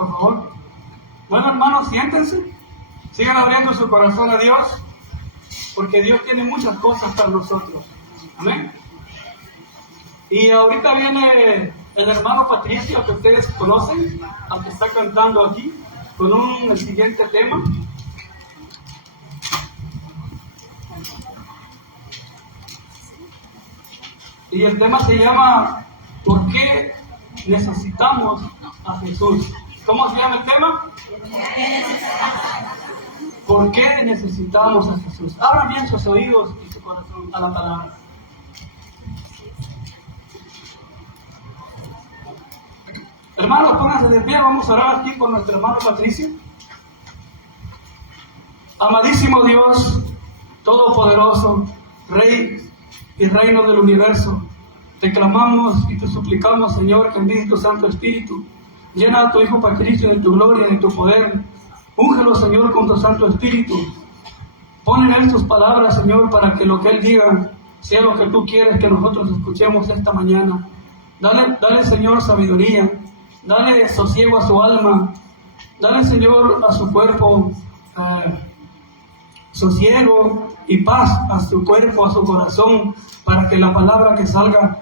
por favor. Bueno, hermanos, siéntense. Sigan abriendo su corazón a Dios, porque Dios tiene muchas cosas para nosotros. Amén. Y ahorita viene el hermano Patricio, que ustedes conocen, al que está cantando aquí, con el siguiente tema. Y el tema se llama ¿por qué necesitamos a Jesús? ¿Cómo se llama el tema? ¿Por qué necesitamos a Jesús? Abran bien sus oídos y su corazón a la palabra. Hermanos, pónganse de pie, vamos a orar aquí por nuestro hermano Patricio. Amadísimo Dios, Todopoderoso, Rey y Reino del universo, te clamamos y te suplicamos, Señor, que envíes tu Santo Espíritu, llena a tu Hijo Patricio de tu gloria y de tu poder, úngelo, Señor, con tu Santo Espíritu, pon en él tus palabras, Señor, para que lo que él diga sea lo que tú quieres que nosotros escuchemos esta mañana. Dale, Señor, sabiduría, dale sosiego a su alma, dale, Señor, a su cuerpo sosiego y paz a su cuerpo, a su corazón, para que la palabra que salga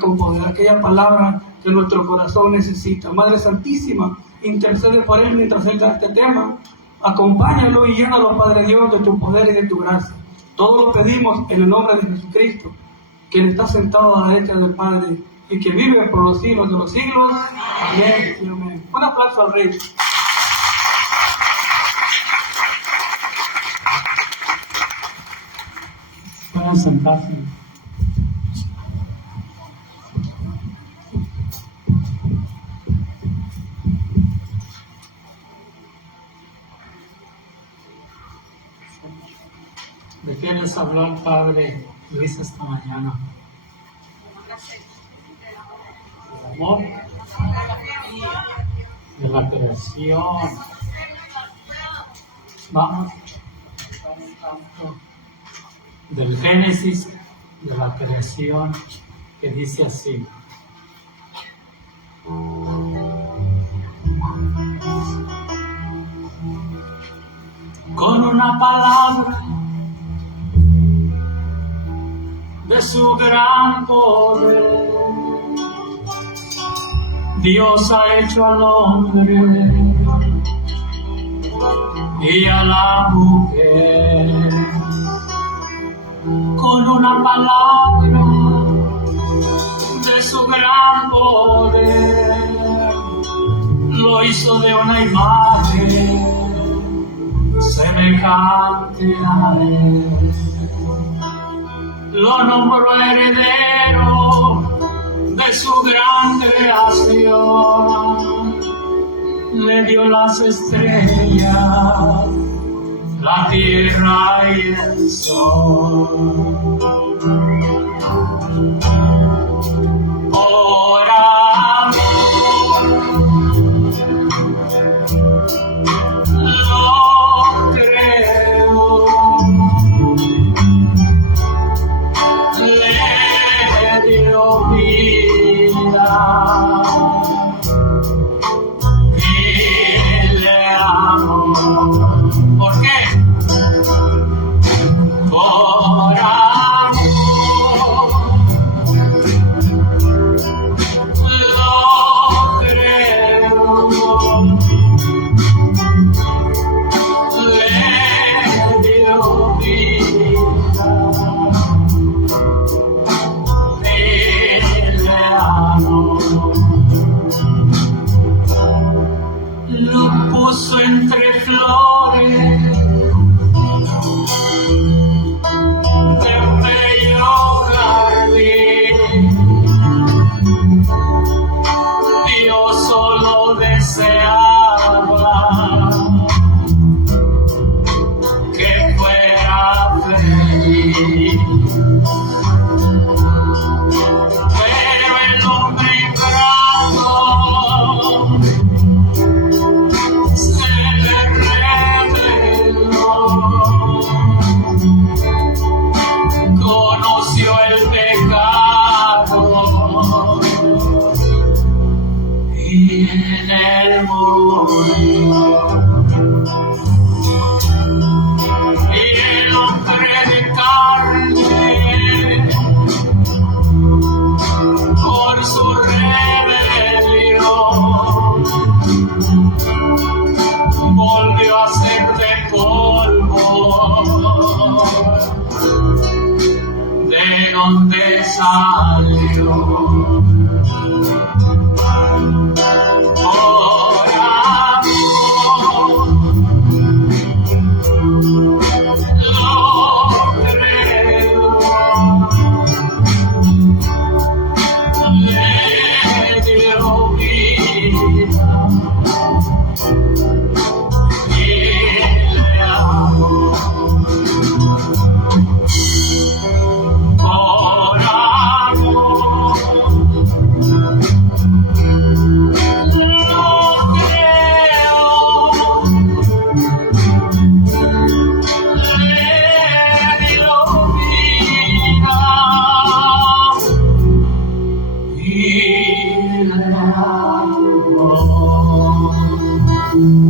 con poder, aquella palabra que nuestro corazón necesita. Madre Santísima, intercede por él mientras él da este tema. Acompáñalo y llénalo, Padre Dios, de tu poder y de tu gracia. Todo lo pedimos en el nombre de Jesucristo, quien está sentado a la derecha del Padre y que vive por los siglos de los siglos. Amén y amén. Un aplauso al Rey. Pueden sentarse. ¿De qué les habló el Padre Luis esta mañana? ¿Del amor? De la creación. Vamos. Del Génesis de la creación, que dice así: con una palabra de su gran poder, Dios ha hecho al hombre y a la mujer. Con una palabra de su gran poder, lo hizo de una imagen semejante a él. Lo nombró heredero de su gran creación. Le dio las estrellas, la tierra y el sol. Por amor lo creo, le dio vida y le amo. ¿Por qué? Por amor lo creo, le dio vida y le amo. Lo puso entre flores de un bello jardín. Dios solo deseaba que fuera feliz, pero el hombre ingrato se le rebeló. Conoció el pecado y le él murió. Y el hombre de carne por su rebelión volvió a ser de polvo, de donde salió. Por amor lo creo, le dio vida y le amo. Por amor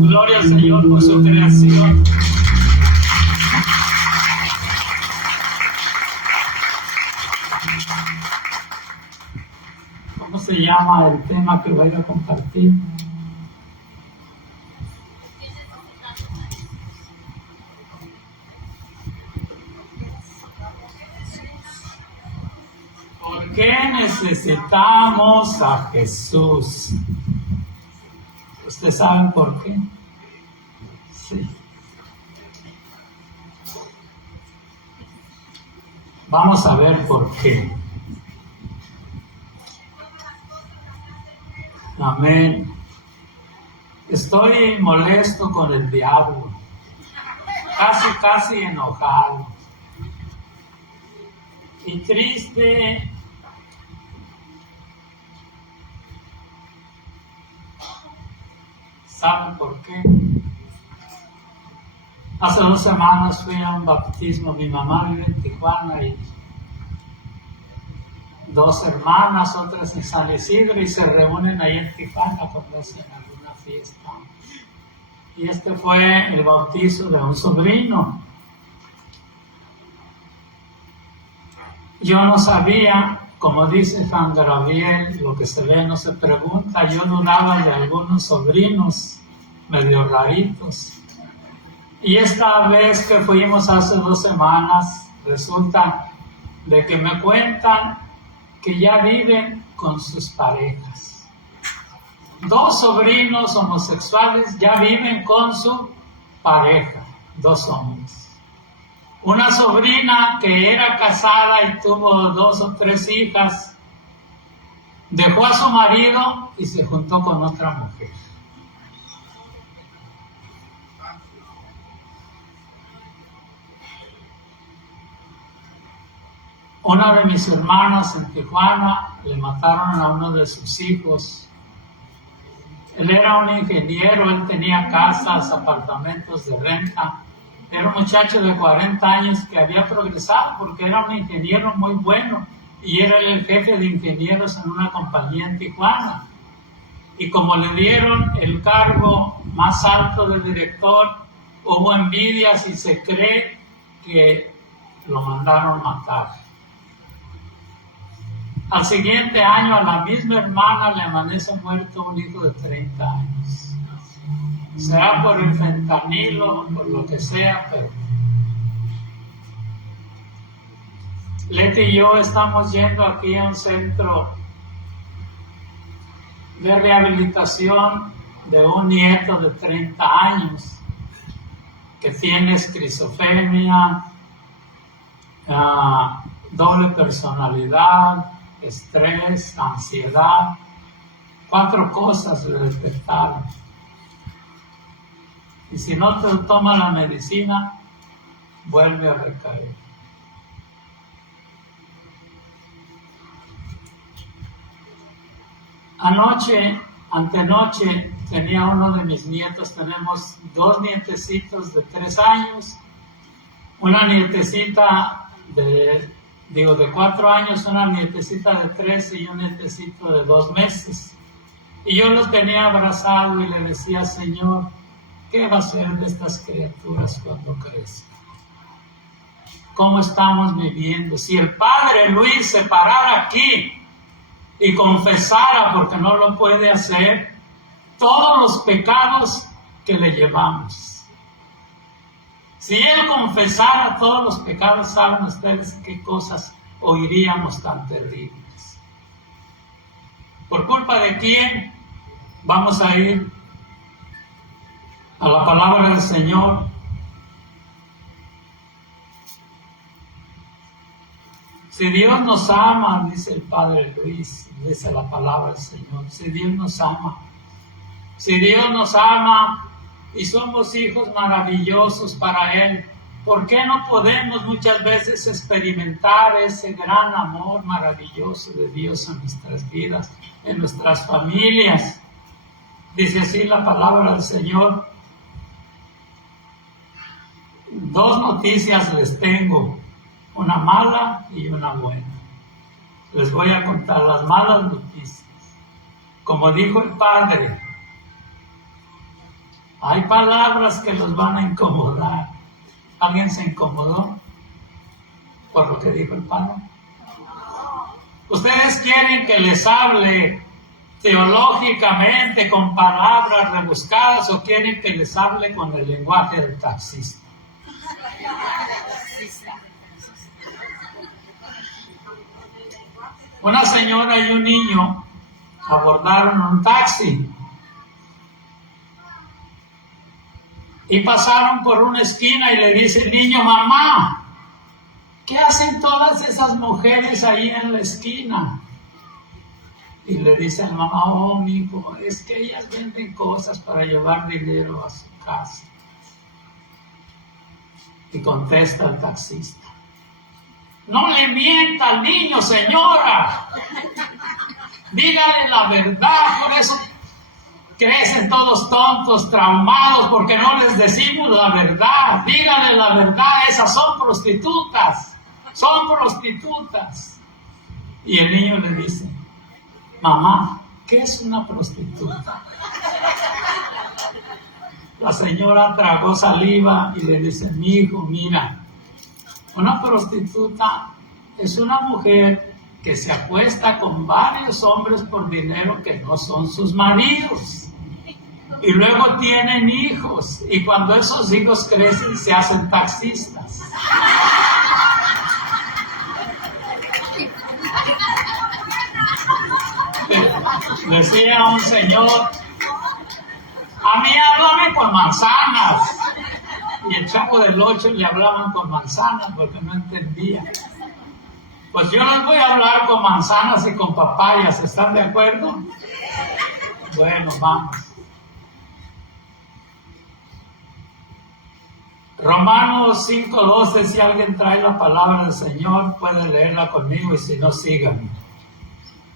gloria al Señor por su creación. ¿Cómo se llama el tema que voy a compartir? ¿Por qué necesitamos a Jesús? ¿Ustedes saben por qué? Sí. Vamos a ver por qué. Amén. Estoy molesto con el diablo. Casi enojado. Y triste. ¿Saben por qué? Hace 2 semanas fui a un bautismo. Mi mamá vive en Tijuana y 2 hermanas, otras en San Isidro, y se reúnen ahí en Tijuana cuando hacen alguna fiesta. Y este fue el bautizo de un sobrino. Yo no sabía, como dice San Gabriel, lo que se ve no se pregunta. Yo dudaba de algunos sobrinos medio raritos. Y esta vez que fuimos hace 2 semanas, resulta de que me cuentan que ya viven con sus parejas. 2 sobrinos homosexuales ya viven con su pareja, 2 hombres. Una sobrina que era casada y tuvo 2 o 3 hijas, dejó a su marido y se juntó con otra mujer. Una de mis hermanas en Tijuana le mataron a uno de sus hijos. Él era un ingeniero, él tenía casas, apartamentos de renta. Era un muchacho de 40 años que había progresado porque era un ingeniero muy bueno y era el jefe de ingenieros en una compañía en Tijuana. Y como le dieron el cargo más alto de director, hubo envidias y se cree que lo mandaron matar. Al siguiente año a la misma hermana le amanece muerto un hijo de 30 años. Será por el fentanilo, por lo que sea, pero Leti y yo estamos yendo aquí a un centro de rehabilitación de un nieto de 30 años que tiene esquizofrenia, doble personalidad, estrés, ansiedad. 4 cosas le detectaron. Y si no te toma la medicina, vuelve a recaer. Antenoche, tenía uno de mis nietos, tenemos 2 nietecitos de 3 años, una nietecita de 4 años, una nietecita de 13 y un nietecito de 2 meses. Y yo los tenía abrazado y le decía, Señor, ¿qué va a ser de estas criaturas cuando crezcan? ¿Cómo estamos viviendo? Si el Padre Luis se parara aquí y confesara, porque no lo puede hacer, todos los pecados que le llevamos. Si Él confesara todos los pecados, ¿saben ustedes qué cosas oiríamos tan terribles? ¿Por culpa de quién? Vamos a ir a la palabra del Señor. Si Dios nos ama, dice el Padre Luis, dice la palabra del Señor, si Dios nos ama y somos hijos maravillosos para Él, ¿por qué no podemos muchas veces experimentar ese gran amor maravilloso de Dios en nuestras vidas, en nuestras familias? Dice así la palabra del Señor. 2 noticias les tengo, una mala y una buena. Les voy a contar las malas noticias. Como dijo el Padre, hay palabras que los van a incomodar. ¿Alguien se incomodó por lo que dijo el Padre? ¿Ustedes quieren que les hable teológicamente con palabras rebuscadas o quieren que les hable con el lenguaje del taxista? Una señora y un niño abordaron un taxi y pasaron por una esquina y le dice el niño, mamá, ¿qué hacen todas esas mujeres ahí en la esquina? Y le dice la mamá, oh, mijo, es que ellas venden cosas para llevar dinero a su casa. Y contesta el taxista, no le mienta al niño, señora. Dígale la verdad, por eso crecen todos tontos, traumados, porque no les decimos la verdad. Dígale la verdad, esas son prostitutas. Y el niño le dice, mamá, ¿qué es una prostituta? La señora tragó saliva y le dice, mi hijo, mira, una prostituta es una mujer que se acuesta con varios hombres por dinero que no son sus maridos. Y luego tienen hijos. Y cuando esos hijos crecen, se hacen taxistas. Decía un señor, a mí háblame con manzanas. Y el Chavo del 8 le hablaban con manzanas porque no entendía. Pues yo les voy a hablar con manzanas y con papayas, ¿están de acuerdo? Bueno, vamos. Romanos 5:12, si alguien trae la palabra del Señor, puede leerla conmigo y si no, síganme.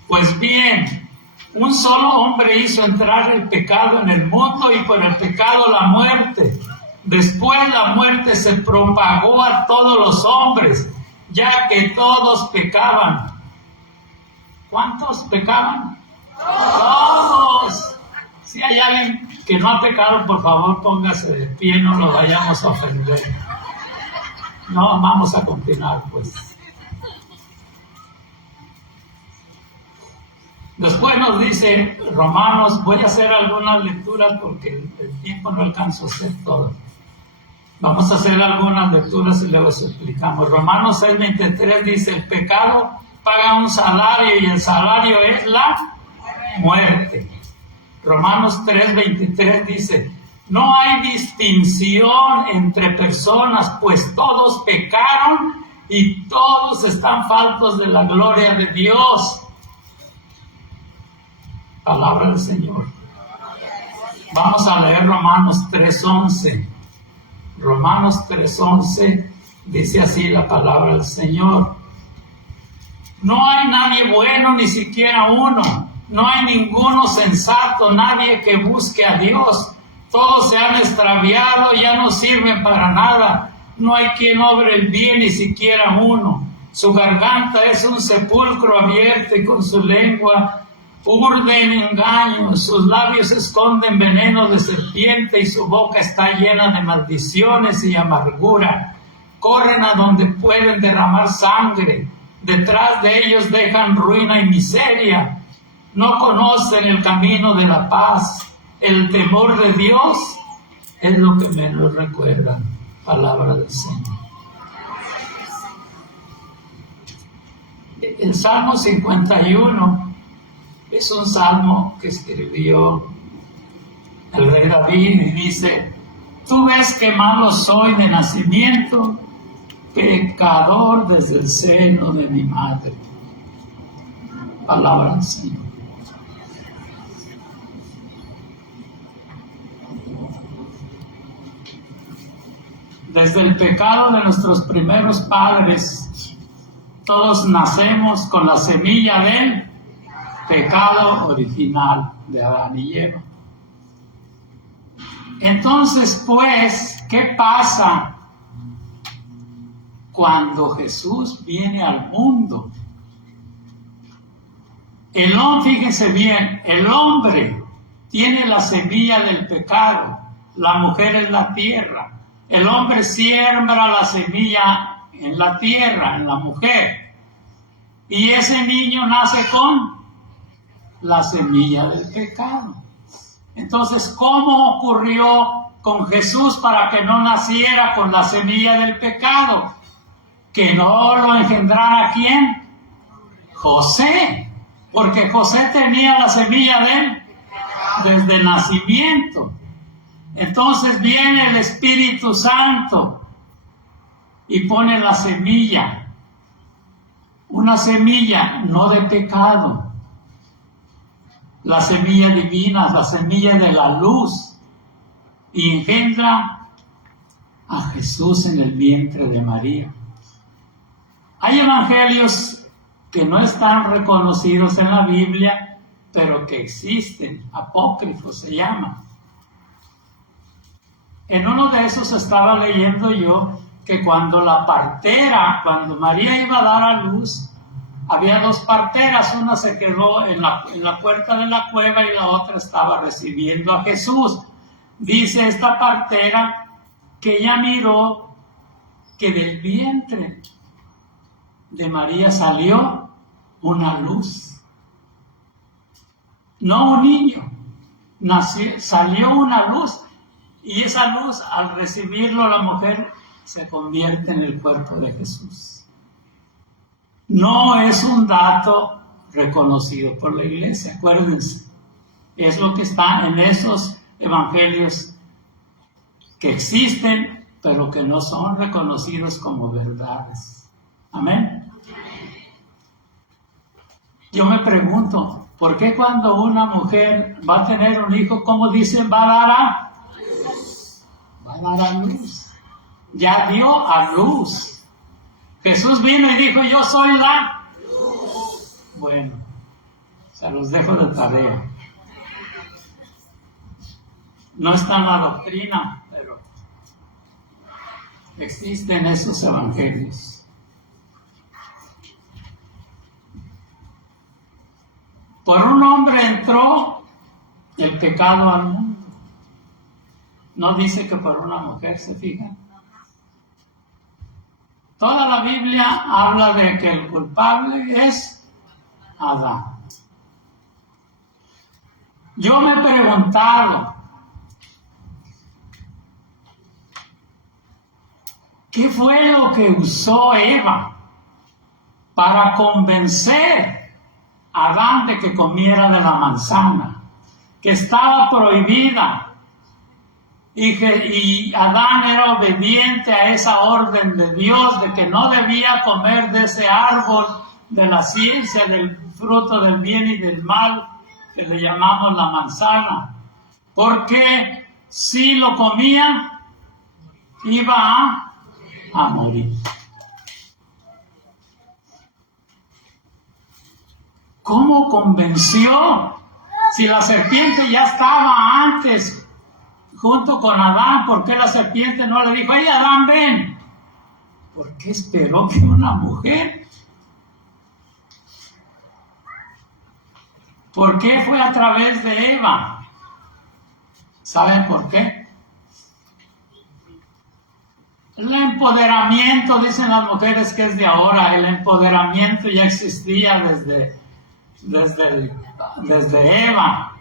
Pues bien, un solo hombre hizo entrar el pecado en el mundo y por el pecado la muerte. Después la muerte se propagó a todos los hombres, ya que todos pecaban. ¿Cuántos pecaban? Todos. Si hay alguien que no ha pecado, por favor póngase de pie, no lo vayamos a ofender. No, vamos a continuar pues. Después nos dice Romanos, voy a hacer algunas lecturas porque el tiempo no alcanza a hacer todo. Vamos a hacer algunas lecturas y luego explicamos. Romanos 6:23 dice, el pecado paga un salario y el salario es la muerte. Romanos 3:23 dice, no hay distinción entre personas, pues todos pecaron y todos están faltos de la gloria de Dios. Palabra del Señor. Vamos a leer Romanos 3:11. Romanos 3:11 dice así la palabra del Señor. No hay nadie bueno, ni siquiera uno. No hay ninguno sensato, nadie que busque a Dios. Todos se han extraviado, ya no sirven para nada. No hay quien obre el bien, ni siquiera uno. Su garganta es un sepulcro abierto y con su lengua urden engaños, sus labios esconden veneno de serpiente y su boca está llena de maldiciones y amargura. Corren a donde pueden derramar sangre, detrás de ellos dejan ruina y miseria. No conocen el camino de la paz. El temor de Dios es lo que menos recuerdan. Palabra del Señor. El Salmo 51 es un salmo que escribió el rey David y dice: tú ves que malo soy de nacimiento, pecador desde el seno de mi madre. Palabra del Señor. Desde el pecado de nuestros primeros padres, todos nacemos con la semilla del pecado original de Adán y Eva. Entonces, pues, ¿qué pasa cuando Jesús viene al mundo? Fíjense bien, el hombre tiene la semilla del pecado, la mujer es la tierra. El hombre siembra la semilla en la tierra, en la mujer, y ese niño nace con la semilla del pecado. Entonces, ¿cómo ocurrió con Jesús para que no naciera con la semilla del pecado? Que no lo engendrara ¿quién? José, porque José tenía la semilla desde el nacimiento. Entonces viene el Espíritu Santo y pone la semilla, una semilla no de pecado, la semilla divina, la semilla de la luz, y engendra a Jesús en el vientre de María. Hay evangelios que no están reconocidos en la Biblia, pero que existen, apócrifos se llaman. En uno de esos estaba leyendo yo que cuando María iba a dar a luz, había dos parteras, una se quedó en la puerta de la cueva y la otra estaba recibiendo a Jesús. Dice esta partera que ella miró que del vientre de María salió una luz, no un niño, salió una luz. Y esa luz, al recibirlo la mujer, se convierte en el cuerpo de Jesús. No es un dato reconocido por la iglesia, acuérdense. Es lo que está en esos evangelios que existen, pero que no son reconocidos como verdades. Amén. Yo me pregunto, ¿por qué cuando una mujer va a tener un hijo, cómo dicen, va a dar a luz? Ya dio a luz. Jesús vino y dijo: yo soy la luz. Bueno, se los dejo de tarea. No está en la doctrina, pero existen esos evangelios. Por un hombre entró el pecado al mundo. No dice que por una mujer, ¿se fijan? Toda la Biblia habla de que el culpable es Adán. Yo me he preguntado, ¿qué fue lo que usó Eva para convencer a Adán de que comiera de la manzana, que estaba prohibida? Y Adán era obediente a esa orden de Dios de que no debía comer de ese árbol de la ciencia, del fruto del bien y del mal, que le llamamos la manzana, porque si lo comía, iba a morir. ¿Cómo convenció? Si la serpiente ya estaba antes junto con Adán, ¿por qué la serpiente no le dijo: hey, Adán, ven? ¿Por qué esperó que una mujer? ¿Por qué fue a través de Eva? ¿Saben por qué? El empoderamiento, dicen las mujeres que es de ahora, el empoderamiento ya existía desde Eva.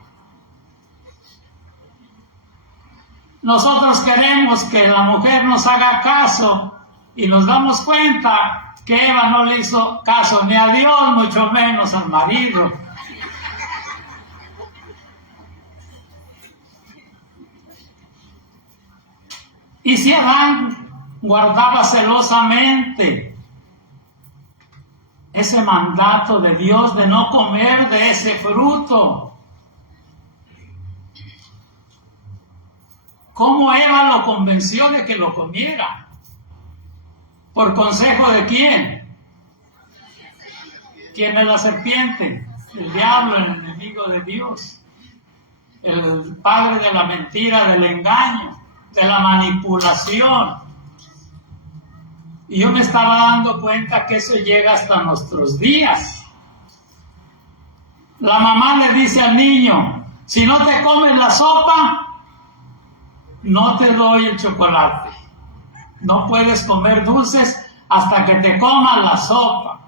Nosotros queremos que la mujer nos haga caso y nos damos cuenta que Eva no le hizo caso ni a Dios, mucho menos al marido. Y si Adán guardaba celosamente ese mandato de Dios de no comer de ese fruto, ¿cómo Eva lo convenció de que lo comiera? ¿Por consejo de quién? ¿Quién es la serpiente? El diablo, el enemigo de Dios, el padre de la mentira, del engaño, de la manipulación. Y yo me estaba dando cuenta que eso llega hasta nuestros días. La mamá le dice al niño, si no te comes la sopa, no te doy el chocolate. No puedes comer dulces hasta que te comas la sopa.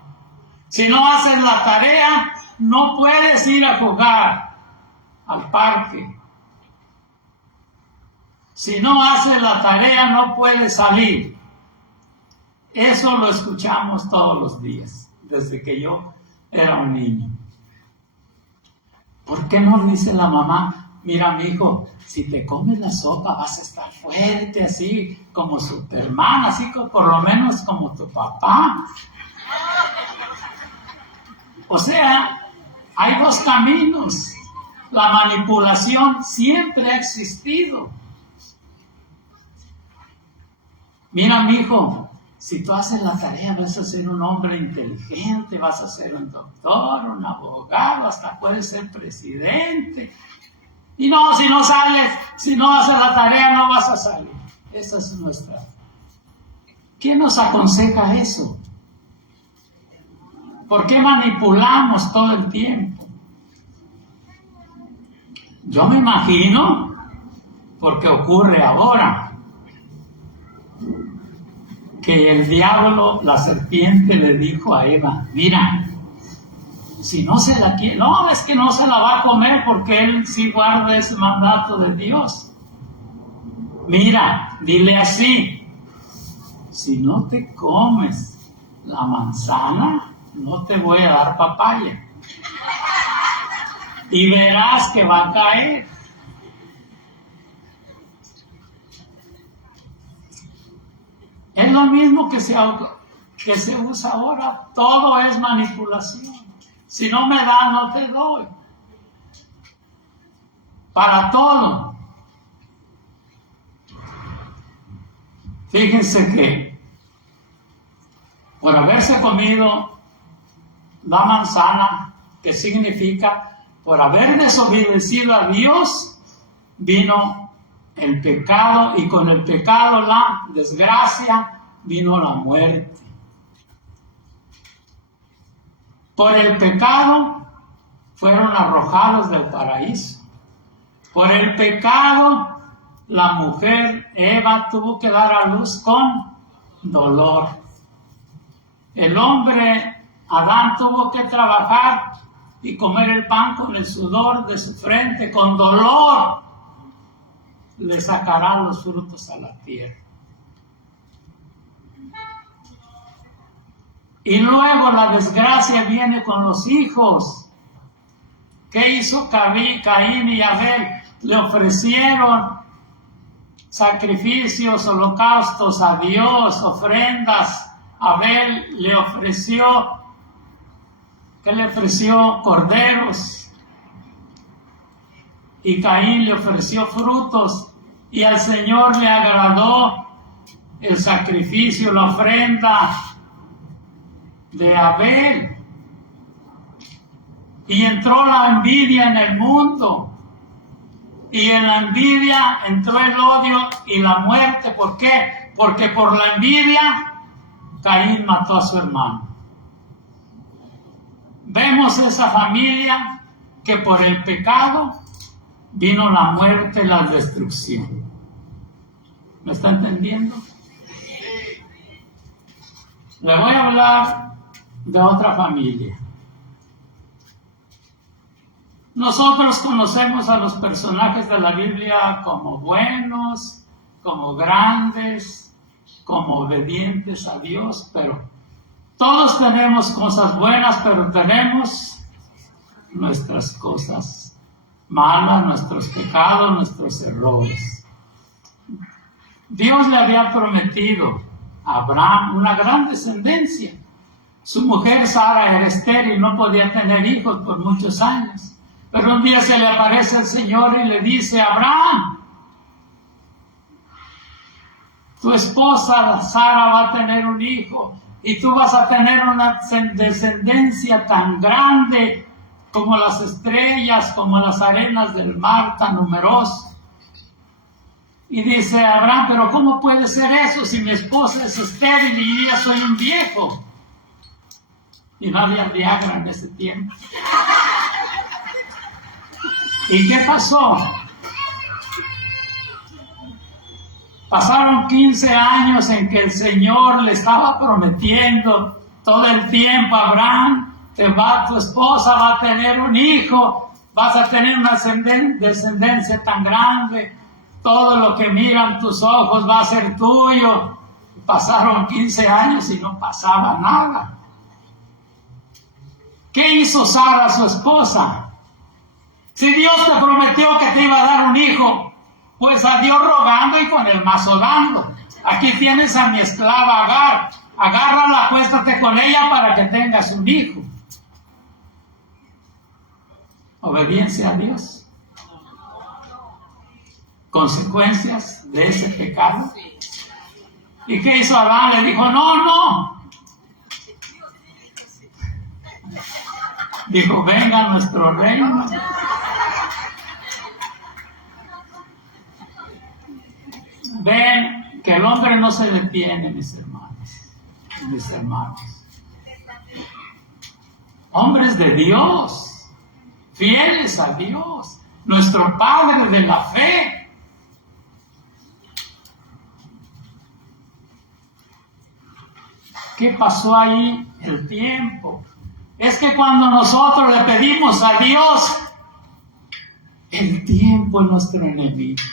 Si no haces la tarea, no puedes ir a jugar al parque. Si no haces la tarea, no puedes salir. Eso lo escuchamos todos los días, desde que yo era un niño. ¿Por qué no dice la mamá, mira, mi hijo, si te comes la sopa vas a estar fuerte, así como Superman, así como, por lo menos como tu papá? O sea, hay dos caminos. La manipulación siempre ha existido. Mira, mi hijo, si tú haces la tarea vas a ser un hombre inteligente, vas a ser un doctor, un abogado, hasta puedes ser presidente. Y no, si no sales, si no haces la tarea no vas a salir. Esa es nuestra. ¿Quién nos aconseja eso? ¿Por qué manipulamos todo el tiempo? Yo me imagino, porque ocurre ahora, que el diablo, la serpiente, le dijo a Eva, mira, si no se la quiere, no, es que no se la va a comer porque él sí guarda ese mandato de Dios. Mira, dile así, si no te comes la manzana, no te voy a dar papaya. Y verás que va a caer. Es lo mismo que se usa ahora. Todo es manipulación. Si no me das, no te doy. Para todo. Fíjense que por haberse comido la manzana, que significa por haber desobedecido a Dios, vino el pecado, y con el pecado la desgracia, vino la muerte. Por el pecado fueron arrojados del paraíso. Por el pecado la mujer Eva tuvo que dar a luz con dolor. El hombre Adán tuvo que trabajar y comer el pan con el sudor de su frente, con dolor. Le sacará los frutos a la tierra. Y luego la desgracia viene con los hijos. ¿Qué hizo Caín y Abel? Le ofrecieron sacrificios, holocaustos a Dios, ofrendas. Abel le ofreció, ¿qué le ofreció? Corderos. Y Caín le ofreció frutos, y al Señor le agradó el sacrificio, la ofrenda de Abel. Y entró la envidia en el mundo, y en la envidia entró el odio y la muerte. ¿Por qué? Porque por la envidia Caín mató a su hermano. Vemos esa familia que por el pecado vino la muerte y la destrucción. ¿Me está entendiendo? Le voy a hablar de otra familia. Nosotros conocemos a los personajes de la Biblia como buenos, como grandes, como obedientes a Dios, pero todos tenemos cosas buenas, pero tenemos nuestras cosas malas, nuestros pecados, nuestros errores. Dios le había prometido a Abraham una gran descendencia. Su mujer Sara era estéril, no podía tener hijos por muchos años. Pero un día se le aparece el Señor y le dice: Abraham, tu esposa Sara va a tener un hijo y tú vas a tener una descendencia tan grande como las estrellas, como las arenas del mar, tan numerosa. Y dice Abraham: pero ¿cómo puede ser eso si mi esposa es estéril y yo ya soy un viejo? Y no había Viagra en ese tiempo. ¿Y qué pasó? Pasaron 15 años en que el Señor le estaba prometiendo todo el tiempo a Abraham: tu esposa va a tener un hijo, vas a tener una descendencia tan grande, todo lo que miran tus ojos va a ser tuyo. Pasaron 15 años y no pasaba nada. ¿Qué hizo Sara, su esposa? Si Dios te prometió que te iba a dar un hijo, pues a Dios rogando y con el mazo dando. Aquí tienes a mi esclava Agar. Agárrala, acuéstate con ella para que tengas un hijo. Obediencia a Dios. Consecuencias de ese pecado. ¿Y qué hizo Adán? Le dijo: no. Dijo: venga nuestro reino. Ven que el hombre no se detiene, mis hermanos. Hombres de Dios, fieles a Dios, nuestro Padre de la fe. ¿Qué pasó ahí? El tiempo. Es que cuando nosotros le pedimos a Dios, el tiempo es nuestro enemigo.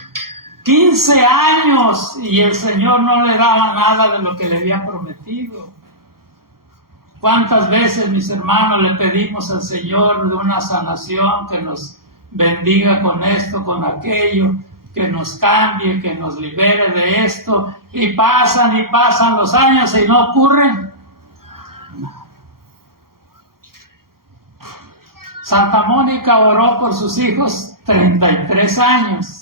15 años y el Señor no le daba nada de lo que le había prometido. ¿Cuántas veces, mis hermanos, le pedimos al Señor de una sanación, que nos bendiga con esto, con aquello, que nos cambie, que nos libere de esto? Y pasan los años y no ocurre nada. Santa Mónica oró por sus hijos 33 años.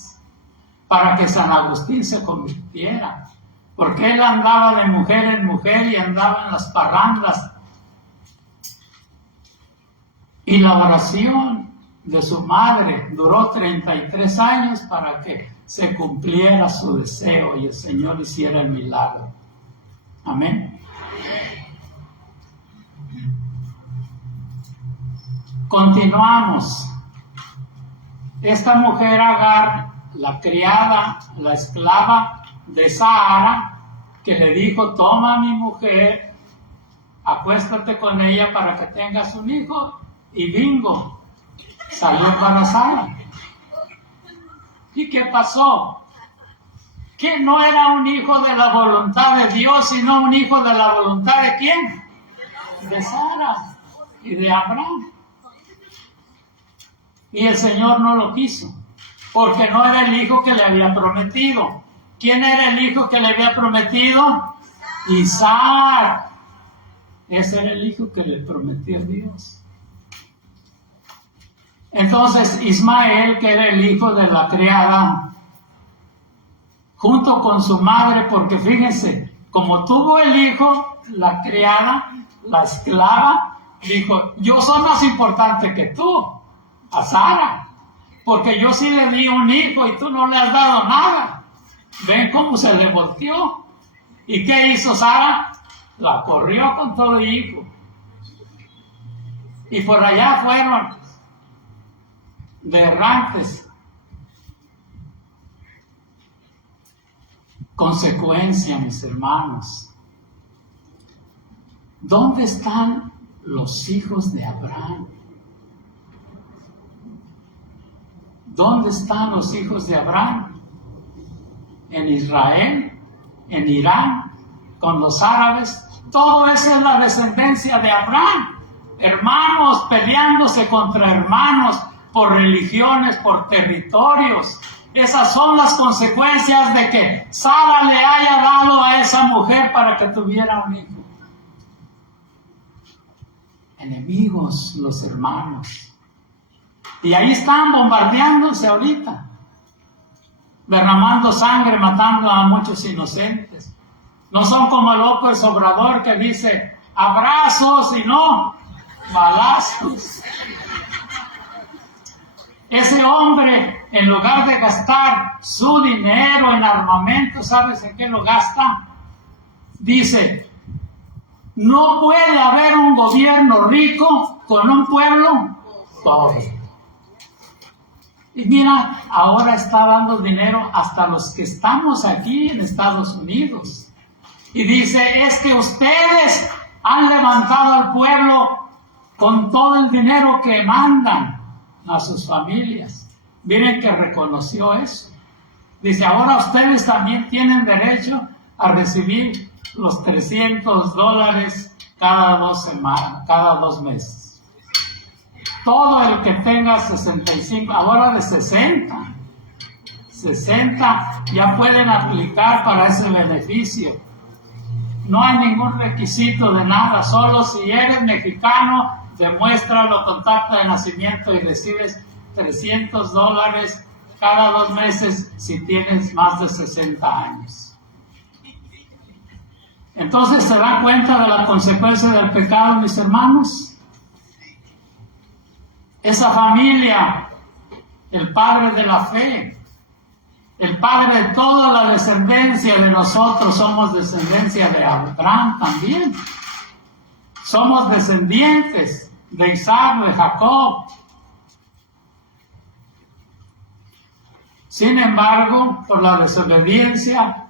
Para que San Agustín se convirtiera, porque él andaba de mujer en mujer y andaba en las parrandas. Y la oración de su madre duró 33 años para que se cumpliera su deseo y el Señor hiciera el milagro. Amén. Continuamos. Esta mujer Agar, la criada, la esclava de Sara, que le dijo: toma a mi mujer, acuéstate con ella para que tengas un hijo, y bingo, salió embarazada. ¿Y qué pasó? Que no era un hijo de la voluntad de Dios, sino un hijo de la voluntad de ¿quién? De Sara y de Abraham. Y el Señor no lo quiso, porque no era el hijo que le había prometido. ¿Quién era el hijo que le había prometido? Isaac. Ese era el hijo que le prometió Dios. Entonces Ismael, que era el hijo de la criada, junto con su madre, porque fíjense, como tuvo el hijo, la criada, la esclava, dijo: yo soy más importante que tú, a Sara, porque yo sí le di un hijo y tú no le has dado nada. Ven cómo se le volteó. ¿Y qué hizo Sara? La corrió con todo hijo. Y por allá fueron de errantes. Consecuencia, mis hermanos. ¿Dónde están los hijos de Abraham? ¿Dónde están los hijos de Abraham? En Israel, en Irán, con los árabes. Todo eso es la descendencia de Abraham. Hermanos peleándose contra hermanos por religiones, por territorios. Esas son las consecuencias de que Sara le haya dado a esa mujer para que tuviera un hijo. Enemigos los hermanos. Y ahí están bombardeándose ahorita, derramando sangre, matando a muchos inocentes. No son como López Obrador que dice abrazos y no balazos. Ese hombre, en lugar de gastar su dinero en armamento, ¿sabes en qué lo gasta? Dice, no puede haber un gobierno rico con un pueblo pobre. Y mira, ahora está dando dinero hasta los que estamos aquí en Estados Unidos. Y dice, es que ustedes han levantado al pueblo con todo el dinero que mandan a sus familias. Miren que reconoció eso. Dice, ahora ustedes también tienen derecho a recibir los $300 cada 2 semanas, cada 2 meses. Todo el que tenga 65, ahora de 60 ya pueden aplicar para ese beneficio. No hay ningún requisito de nada, solo si eres mexicano, demuéstralo con acta de nacimiento y recibes $300 cada 2 meses si tienes más de 60 años. Entonces, ¿se dan cuenta de la consecuencia del pecado, mis hermanos? Esa familia, el padre de la fe, el padre de toda la descendencia de nosotros, somos descendencia de Abraham también. Somos descendientes de Isaac, de Jacob. Sin embargo, por la desobediencia,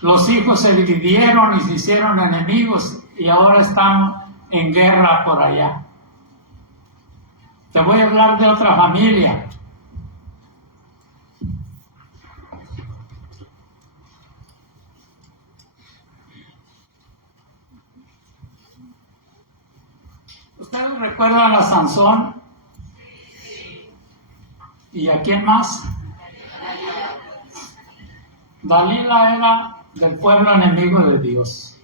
los hijos se dividieron y se hicieron enemigos y ahora están en guerra por allá. Te voy a hablar de otra familia. ¿Ustedes recuerdan a Sansón? ¿Y a quién más? Dalila era del pueblo enemigo de Dios.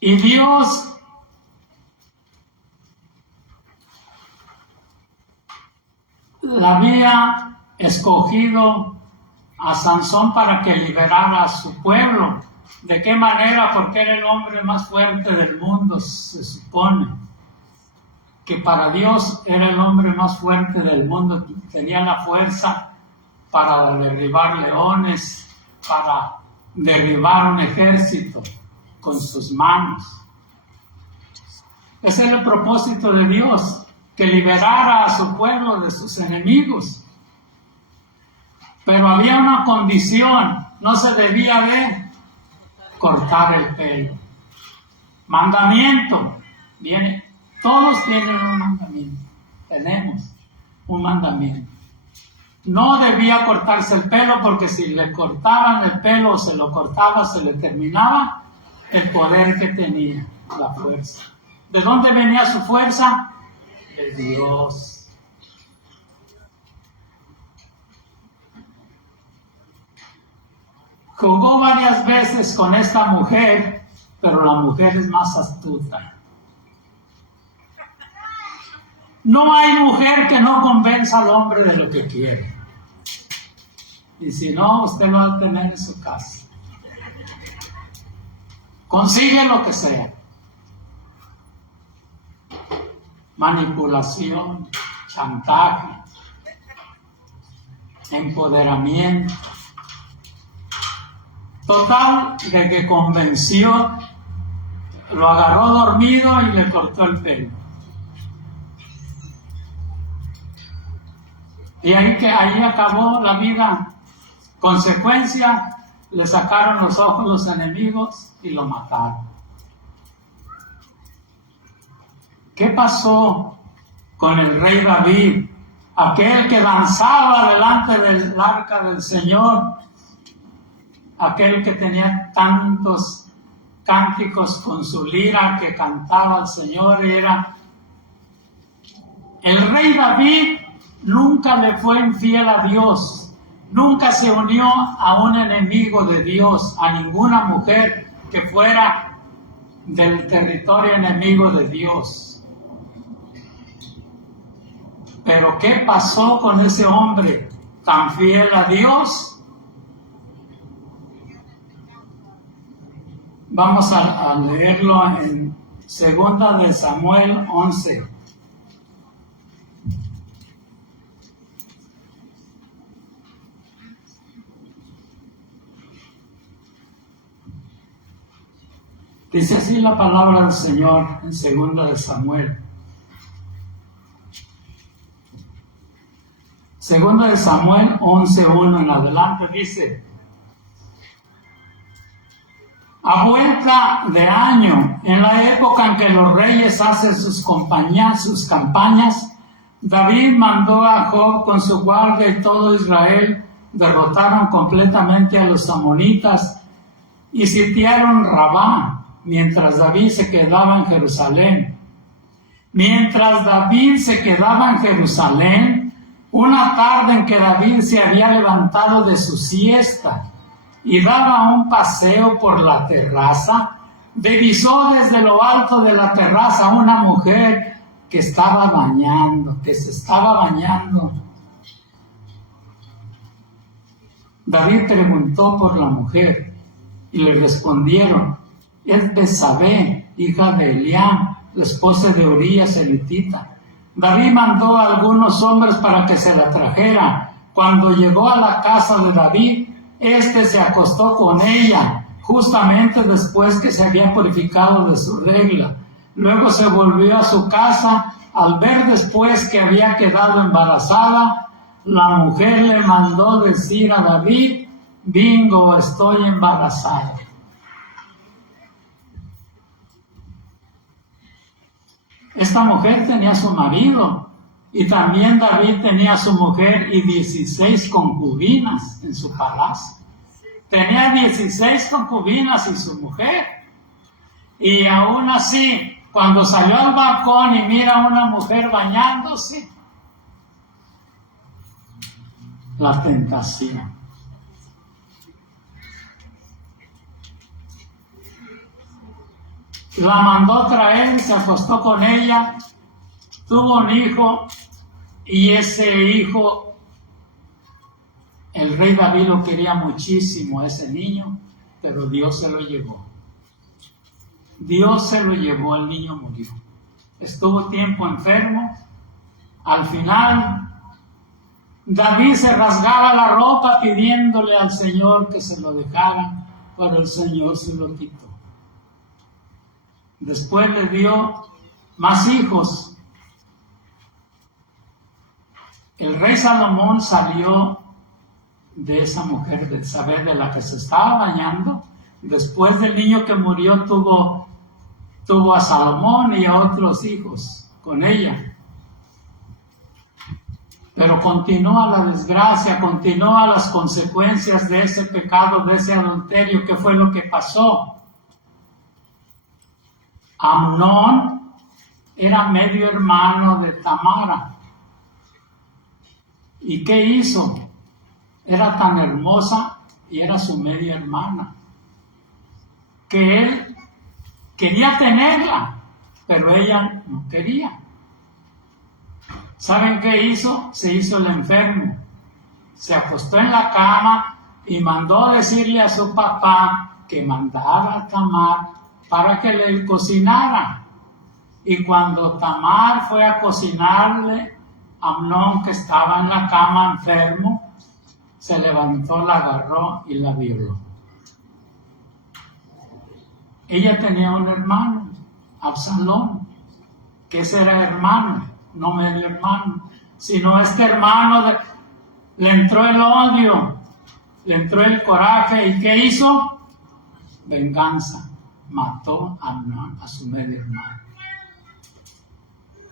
Y Dios la había escogido a Sansón para que liberara a su pueblo. ¿De qué manera? Porque era el hombre más fuerte del mundo, se supone. Que para Dios era el hombre más fuerte del mundo. Tenía la fuerza para derribar leones, para derribar un ejército con sus manos. Ese era el propósito de Dios, que liberara a su pueblo de sus enemigos. Pero había una condición, no se debía de cortar el pelo. Mandamiento. Viene, todos tienen un mandamiento. Tenemos un mandamiento. No debía cortarse el pelo porque si le cortaban el pelo o se lo cortaba, se le terminaba el poder que tenía, la fuerza. ¿De dónde venía su fuerza? De Dios. Jugó varias veces con esta mujer, pero la mujer es más astuta. No hay mujer que no convenza al hombre de lo que quiere. Y si no, usted lo va a tener en su casa. Consigue lo que sea. Manipulación, chantaje, empoderamiento. Total, de que convenció, lo agarró dormido y le cortó el pelo. Y ahí acabó la vida. Consecuencia, le sacaron los ojos los enemigos y lo mataron. ¿Qué pasó con el rey David? Aquel que danzaba delante del arca del Señor, aquel que tenía tantos cánticos con su lira que cantaba al Señor, era el rey David. Nunca le fue infiel a Dios, nunca se unió a un enemigo de Dios, a ninguna mujer que fuera del territorio enemigo de Dios. Pero ¿qué pasó con ese hombre tan fiel a Dios? Vamos a leerlo en 2 de Samuel 11. Dice así la palabra del Señor en 2 de Samuel. 2 de Samuel 11:1 en adelante dice: a vuelta de año, en la época en que los reyes hacen sus campañas, David mandó a Joab con su guardia y todo Israel derrotaron completamente a los amonitas y sitiaron Rabá, mientras David se quedaba en Jerusalén. Mientras David se quedaba en Jerusalén, una tarde en que David se había levantado de su siesta y daba un paseo por la terraza, divisó desde lo alto de la terraza una mujer que se estaba bañando. David preguntó por la mujer y le respondieron: es Betsabé, hija de Eliam, la esposa de Urías el hitita. David mandó a algunos hombres para que se la trajeran. Cuando llegó a la casa de David, se acostó con ella, justamente después que se había purificado de su regla. Luego se volvió a su casa. Al ver después que había quedado embarazada, la mujer le mandó decir a David: bingo, estoy embarazada. Esta mujer tenía su marido, y también David tenía su mujer y 16 concubinas en su palacio. Tenía 16 concubinas y su mujer. Y aún así, cuando salió al balcón y mira a una mujer bañándose, la tentación. La mandó traer, se acostó con ella, tuvo un hijo, y ese hijo, el rey David lo quería muchísimo a ese niño, pero Dios se lo llevó. Dios se lo llevó, el niño murió. Estuvo tiempo enfermo. Al final, David se rasgaba la ropa pidiéndole al Señor que se lo dejara, pero el Señor se lo quitó. Después le dio más hijos. El rey Salomón salió de esa mujer, de saber de la que se estaba bañando. Después del niño que murió, tuvo a Salomón y a otros hijos con ella. Pero continúa la desgracia, continúa las consecuencias de ese pecado, de ese adulterio. ¿Qué fue lo que pasó? Amnón era medio hermano de Tamara. ¿Y qué hizo? Era tan hermosa y era su media hermana, que él quería tenerla, pero ella no quería. ¿Saben qué hizo? Se hizo el enfermo. Se acostó en la cama y mandó decirle a su papá que mandara a Tamar para que le cocinara. Y cuando Tamar fue a cocinarle, Amnón, que estaba en la cama enfermo, se levantó, la agarró y la violó. Ella tenía un hermano, Absalón, que ese era hermano, no medio hermano, sino este hermano Le entró el odio, le entró el coraje. ¿Y qué hizo? Venganza. Mató a su medio hermano.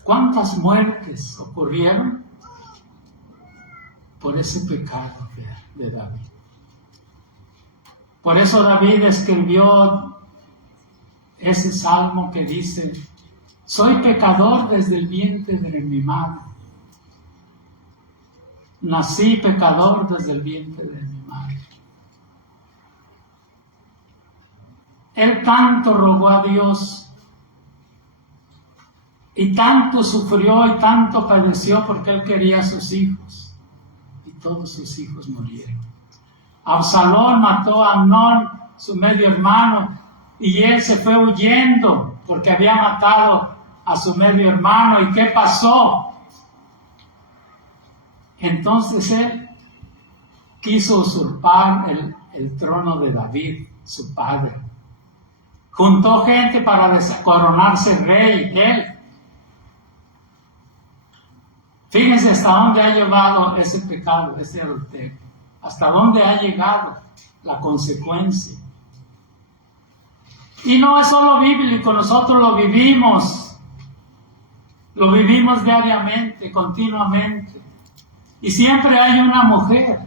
¿Cuántas muertes ocurrieron por ese pecado de David? Por eso David escribió ese salmo que dice: soy pecador desde el vientre de mi madre. Nací pecador desde el vientre de mi madre. Él tanto rogó a Dios y tanto sufrió y tanto padeció porque él quería a sus hijos. Y todos sus hijos murieron. Absalón mató a Amnón, su medio hermano, y él se fue huyendo porque había matado a su medio hermano. ¿Y qué pasó? Entonces él quiso usurpar el trono de David, su padre. Juntó gente para coronarse rey, él. Fíjense hasta dónde ha llevado ese pecado, ese adulterio. Hasta dónde ha llegado la consecuencia. Y no es solo bíblico, nosotros lo vivimos. Lo vivimos diariamente, continuamente. Y siempre hay una mujer.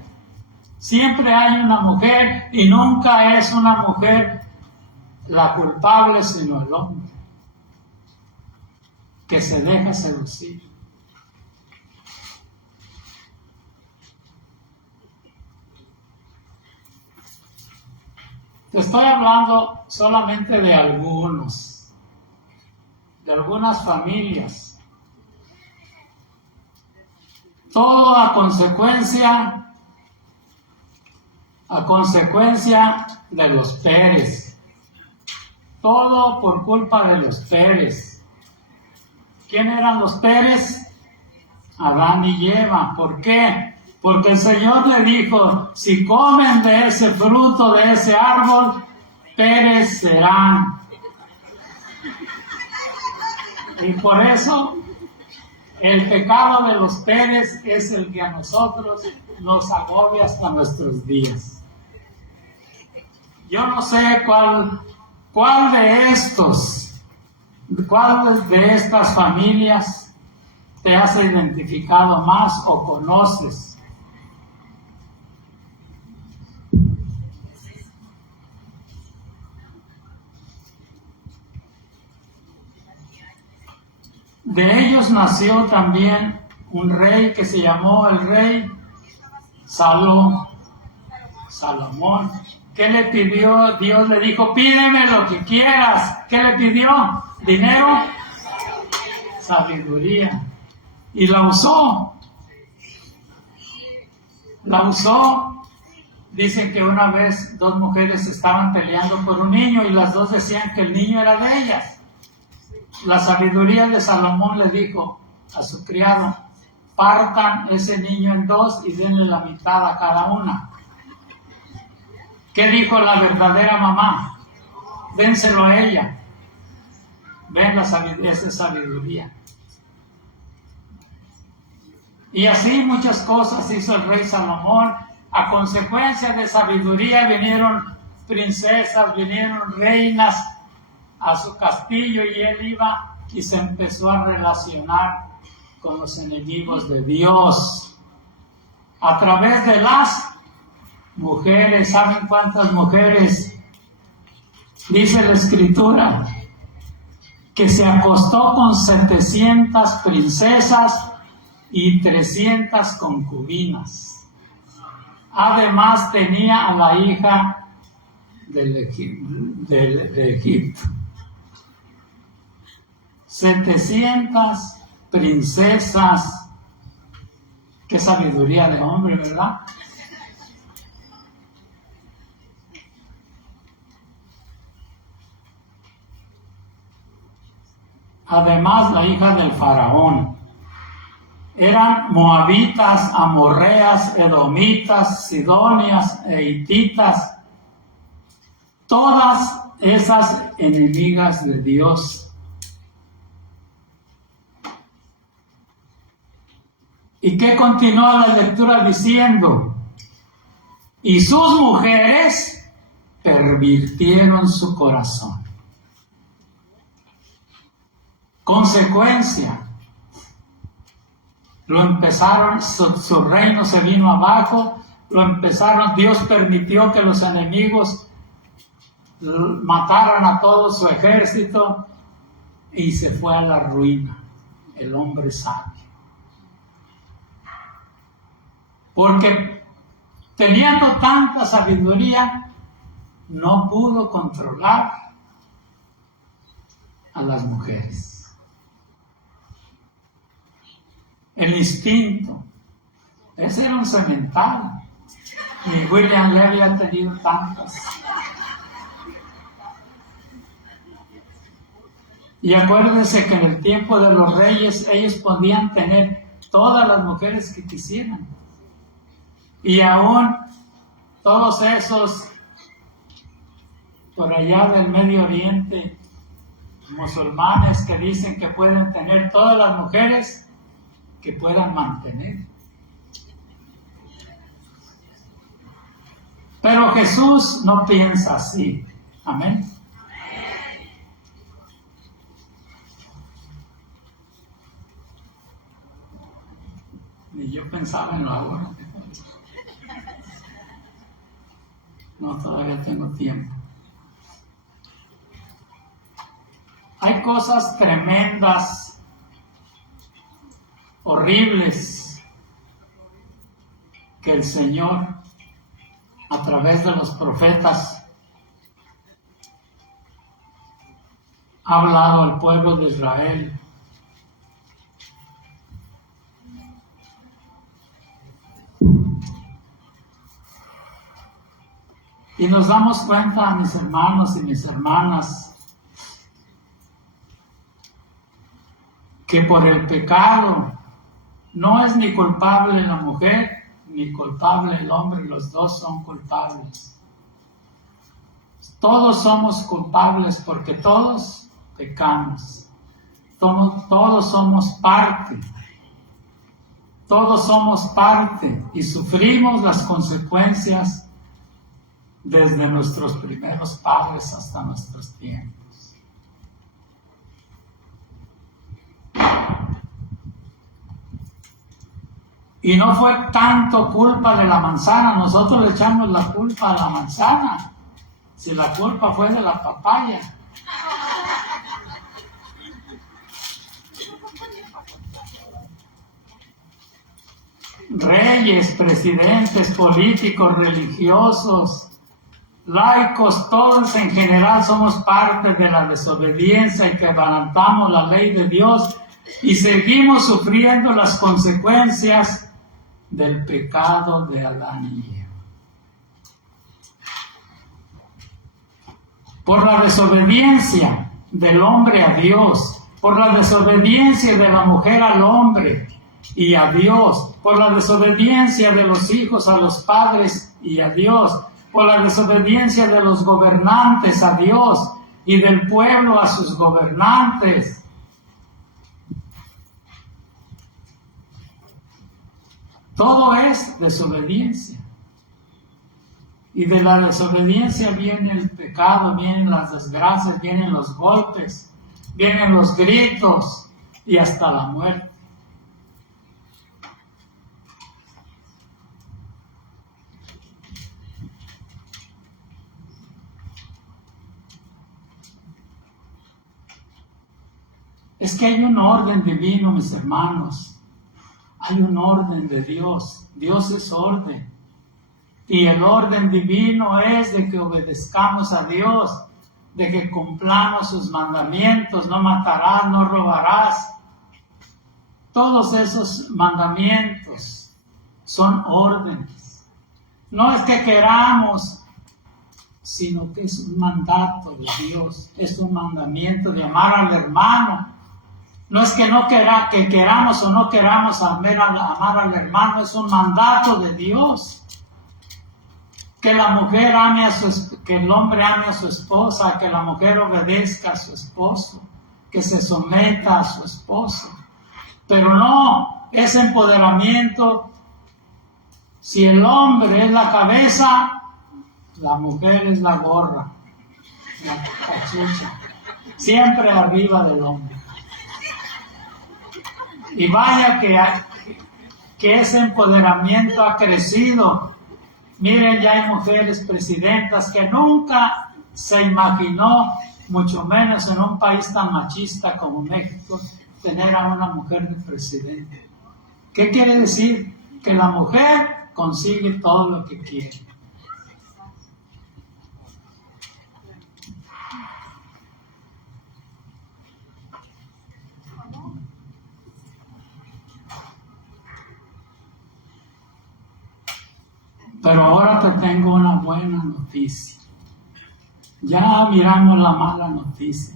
Siempre hay una mujer, y nunca es una mujer la culpable, sino el hombre que se deja seducir. Te estoy hablando solamente de algunas familias. Todo a consecuencia de los Pérez. Todo por culpa de los Pérez. ¿Quién eran los Pérez? Adán y Eva. ¿Por qué? Porque el Señor le dijo: si comen de ese fruto, de ese árbol, Pérez serán. Y por eso el pecado de los Pérez es el que a nosotros nos agobia hasta nuestros días. Yo no sé cuál de estas familias te has identificado más o conoces. De ellos nació también un rey que se llamó el rey Salomón. ¿Qué le pidió? Dios le dijo: pídeme lo que quieras. ¿Qué le pidió? ¿Dinero? Sabiduría. Y la usó. Dicen que una vez dos mujeres estaban peleando por un niño y las dos decían que el niño era de ellas. La sabiduría de Salomón le dijo a su criado: partan ese niño en dos y denle la mitad a cada una. ¿Qué dijo la verdadera mamá? Dénselo a ella. Ven esa sabiduría. Y así muchas cosas hizo el rey Salomón. A consecuencia de sabiduría vinieron princesas, vinieron reinas a su castillo, y él iba y se empezó a relacionar con los enemigos de Dios a través de las mujeres. ¿Saben cuántas mujeres? Dice la Escritura que se acostó con 700 princesas y 300 concubinas. Además tenía a la hija de Egipto. 700 princesas. Qué sabiduría de hombre, ¿verdad? Además, la hija del faraón. Eran moabitas, amorreas, edomitas, sidonias e hititas. Todas esas enemigas de Dios. ¿Y qué continúa la lectura diciendo? Y sus mujeres pervirtieron su corazón. Consecuencia, lo empezaron, su reino se vino abajo, Dios permitió que los enemigos mataran a todo su ejército y se fue a la ruina el hombre sabio. Porque teniendo tanta sabiduría, no pudo controlar a las mujeres. El instinto, ese era un cemental. Y William Levy ha tenido tantas. Y acuérdense que en el tiempo de los reyes ellos podían tener todas las mujeres que quisieran. Y aún todos esos por allá del Medio Oriente, musulmanes que dicen que pueden tener todas las mujeres que puedan mantener. Pero Jesús no piensa así. Amén. Ni yo pensaba en lo ahora. No, todavía tengo tiempo. Hay cosas tremendas, horribles, que el Señor, a través de los profetas, ha hablado al pueblo de Israel. Y nos damos cuenta, mis hermanos y mis hermanas, que por el pecado no es ni culpable la mujer ni culpable el hombre, los dos son culpables. Todos somos culpables porque todos pecamos. Todos somos parte. Todos somos parte y sufrimos las consecuencias desde nuestros primeros padres hasta nuestros tiempos. Y no fue tanto culpa de la manzana, nosotros le echamos la culpa a la manzana, si la culpa fue de la papaya. Reyes, presidentes, políticos, religiosos, laicos, todos en general somos parte de la desobediencia y quebrantamos la ley de Dios y seguimos sufriendo las consecuencias del pecado de Adán y Eva. Por la desobediencia del hombre a Dios, por la desobediencia de la mujer al hombre y a Dios, por la desobediencia de los hijos a los padres y a Dios, por la desobediencia de los gobernantes a Dios y del pueblo a sus gobernantes. Todo es desobediencia. Y de la desobediencia viene el pecado, vienen las desgracias, vienen los golpes, vienen los gritos y hasta la muerte. Es que hay un orden divino, mis hermanos. Hay un orden de Dios. Dios es orden. Y el orden divino es de que obedezcamos a Dios, de que cumplamos sus mandamientos. No matarás, no robarás. Todos esos mandamientos son órdenes. No es que queramos, sino que es un mandato de Dios. Es un mandamiento de amar al hermano. No es que que queramos o no queramos amar al hermano, es un mandato de Dios. Que la mujer que el hombre ame a su esposa, que la mujer obedezca a su esposo, que se someta a su esposo. Pero no ese empoderamiento. Si el hombre es la cabeza, la mujer es la gorra, la cachucha, siempre arriba del hombre. Y vaya que ese empoderamiento ha crecido. Miren, ya hay mujeres presidentas que nunca se imaginó, mucho menos en un país tan machista como México, tener a una mujer de presidente. ¿Qué quiere decir? Que la mujer consigue todo lo que quiere. Pero ahora te tengo una buena noticia. Ya miramos la mala noticia.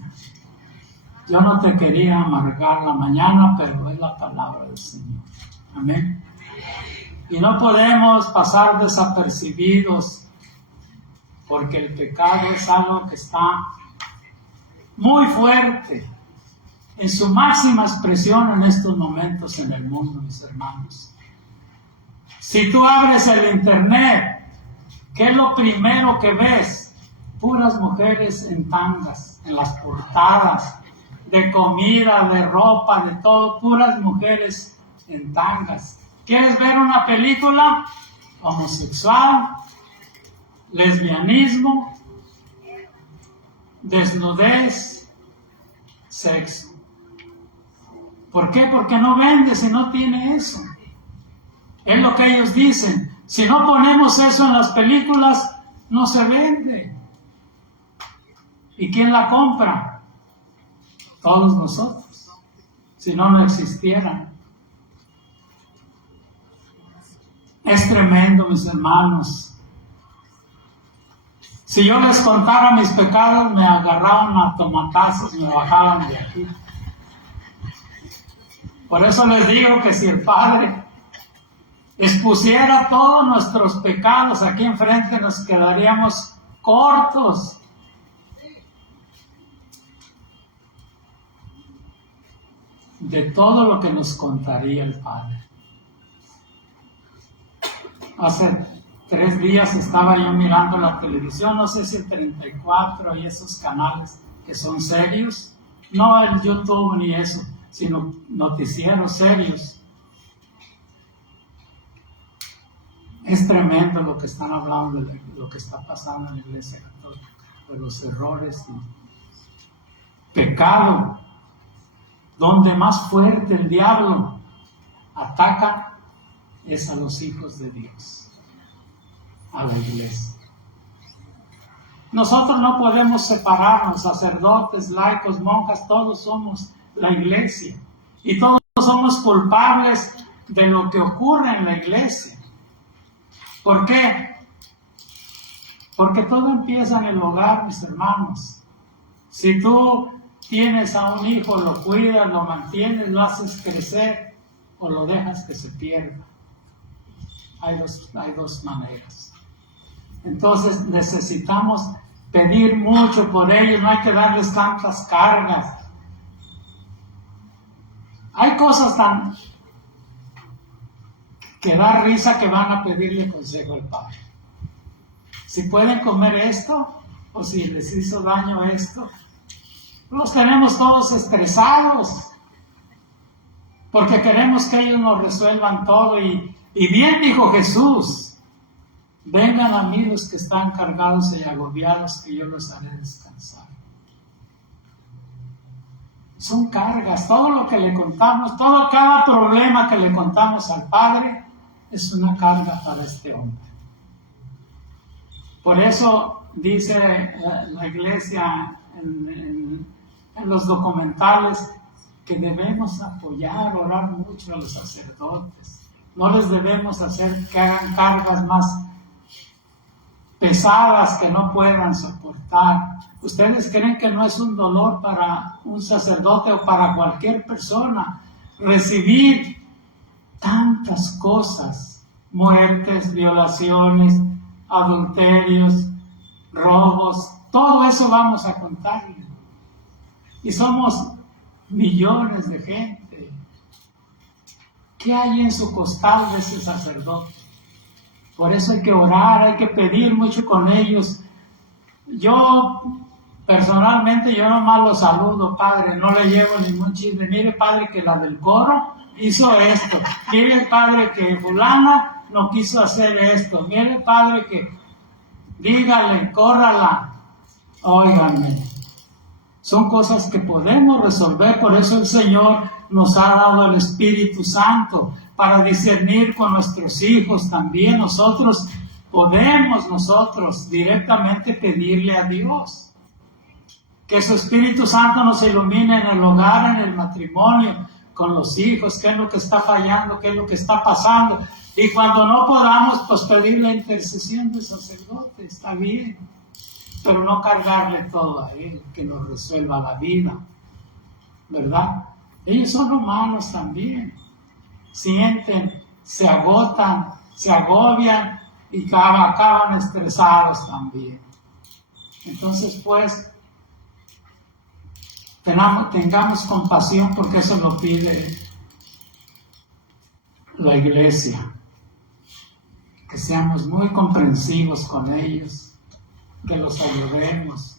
Yo no te quería amargar la mañana, pero es la palabra del Señor. Amén. Y no podemos pasar desapercibidos, porque el pecado es algo que está muy fuerte, en su máxima expresión en estos momentos en el mundo, mis hermanos. Si tú abres el internet, ¿qué es lo primero que ves? Puras mujeres en tangas, en las portadas, de comida, de ropa, de todo, puras mujeres en tangas. ¿Quieres ver una película? Homosexual, lesbianismo, desnudez, sexo. ¿Por qué? Porque no vende si no tiene eso. Es lo que ellos dicen. Si no ponemos eso en las películas, no se vende. ¿Y quién la compra? Todos nosotros. Si no, no existieran. Es tremendo, mis hermanos. Si yo les contara mis pecados, me agarraban a tomatazos, me bajaban de aquí. Por eso les digo que si el Padre expusiera todos nuestros pecados aquí enfrente, nos quedaríamos cortos. De todo lo que nos contaría el Padre. Hace 3 días estaba yo mirando la televisión, no sé si el 34 y esos canales que son serios, no el YouTube ni eso, sino noticieros serios. Es tremendo lo que están hablando, de lo que está pasando en la Iglesia Católica, de los errores y pecado, donde más fuerte el diablo ataca es a los hijos de Dios, a la Iglesia. Nosotros no podemos separarnos, sacerdotes, laicos, monjas, todos somos la Iglesia y todos somos culpables de lo que ocurre en la Iglesia. ¿Por qué? Porque todo empieza en el hogar, mis hermanos. Si tú tienes a un hijo, lo cuidas, lo mantienes, lo haces crecer o lo dejas que se pierda. Hay dos maneras. Entonces necesitamos pedir mucho por ellos, no hay que darles tantas cargas. Hay cosas tan que da risa que van a pedirle consejo al Padre. Si pueden comer esto, o si les hizo daño esto, los tenemos todos estresados, porque queremos que ellos nos resuelvan todo. Y bien dijo Jesús, vengan a mí los que están cargados y agobiados, que yo los haré descansar. Son cargas, todo lo que le contamos, cada problema que le contamos al Padre es una carga para este hombre. Por eso dice la Iglesia en los documentales que debemos apoyar, orar mucho a los sacerdotes. No les debemos hacer que hagan cargas más pesadas que no puedan soportar. ¿Ustedes creen que no es un dolor para un sacerdote o para cualquier persona recibir tantas cosas? Muertes, violaciones, adulterios, robos, todo eso vamos a contarle. Y somos millones de gente. ¿Qué hay en su costal de ese sacerdote? Por eso hay que orar, hay que pedir mucho con ellos. Yo, personalmente, yo nomás los saludo, Padre, no le llevo ningún chisme. Mire, Padre, que la del coro hizo esto. Mire, Padre, que fulana no quiso hacer esto. Mire, Padre, que dígale, córrala. Óiganme, son cosas que podemos resolver, por eso el Señor nos ha dado el Espíritu Santo para discernir con nuestros hijos también. Nosotros podemos directamente pedirle a Dios que su Espíritu Santo nos ilumine en el hogar, en el matrimonio, con los hijos, qué es lo que está fallando, qué es lo que está pasando. Y cuando no podamos, pues pedir la intercesión del sacerdote, está bien, pero no cargarle todo a él, que nos resuelva la vida, ¿verdad? Ellos son humanos también, sienten, se agotan, se agobian y acaban estresados también. Entonces, pues, tengamos compasión, porque eso lo pide la iglesia, que seamos muy comprensivos con ellos, que los ayudemos.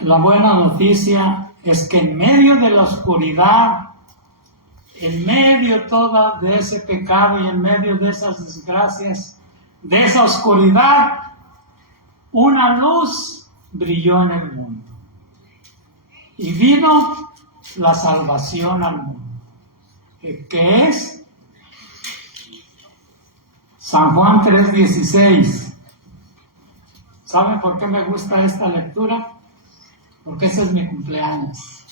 La buena noticia es que en medio de la oscuridad, en medio toda de ese pecado y en medio de esas desgracias, de esa oscuridad, una luz brilló en el mundo. Y vino la salvación al mundo, que es San Juan 3:16. ¿Saben por qué me gusta esta lectura? Porque ese es mi cumpleaños,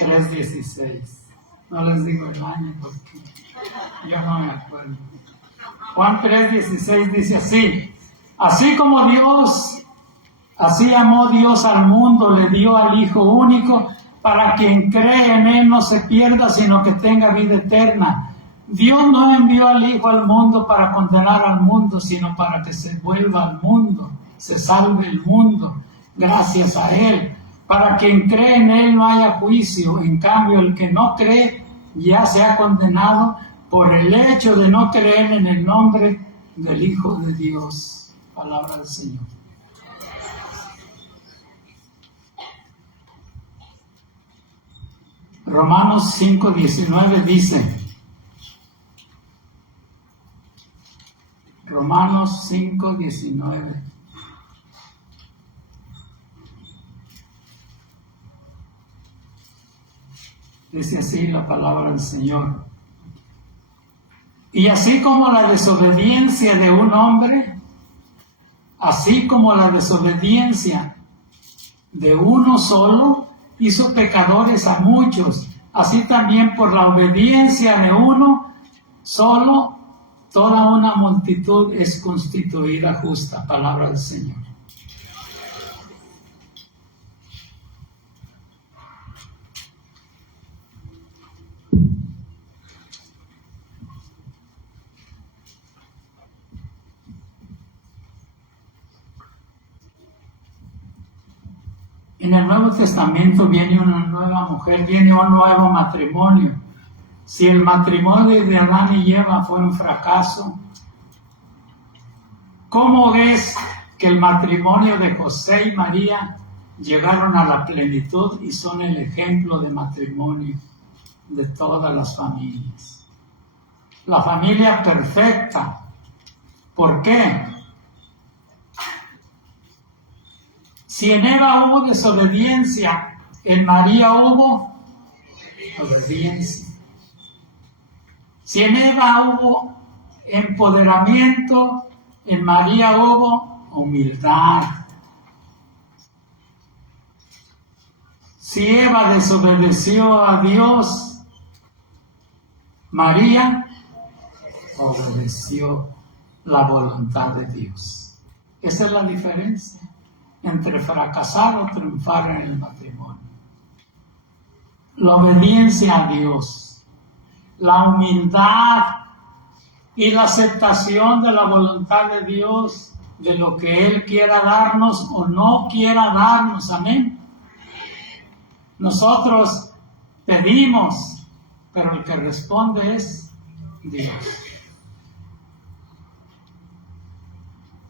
3:16. No les digo el año porque yo no me acuerdo. Juan 3:16 dice así: así como Dios, así amó Dios al mundo, le dio al Hijo único, para quien cree en Él no se pierda, sino que tenga vida eterna. Dios no envió al Hijo al mundo para condenar al mundo, sino para que se vuelva al mundo, se salve el mundo, gracias a Él. Para quien cree en Él no haya juicio, en cambio el que no cree ya se ha condenado por el hecho de no creer en el nombre del Hijo de Dios. Palabra del Señor. Romanos 5:19 dice, Romanos 5:19. Dice así la palabra del Señor. Y así como la desobediencia de un hombre, así como la desobediencia de uno solo hizo pecadores a muchos, así también por la obediencia de uno solo toda una multitud es constituida justa. Palabra del Señor. En el Nuevo Testamento viene una nueva mujer, viene un nuevo matrimonio. Si el matrimonio de Adán y Eva fue un fracaso, ¿cómo es que el matrimonio de José y María llegaron a la plenitud y son el ejemplo de matrimonio de todas las familias? La familia perfecta. ¿Por qué? Si en Eva hubo desobediencia, en María hubo obediencia. Si en Eva hubo empoderamiento, en María hubo humildad. Si Eva desobedeció a Dios, María obedeció la voluntad de Dios. Esa es la diferencia entre fracasar o triunfar en el matrimonio. La obediencia a Dios, la humildad y la aceptación de la voluntad de Dios, de lo que Él quiera darnos o no quiera darnos. Amén. Nosotros pedimos, pero el que responde es Dios.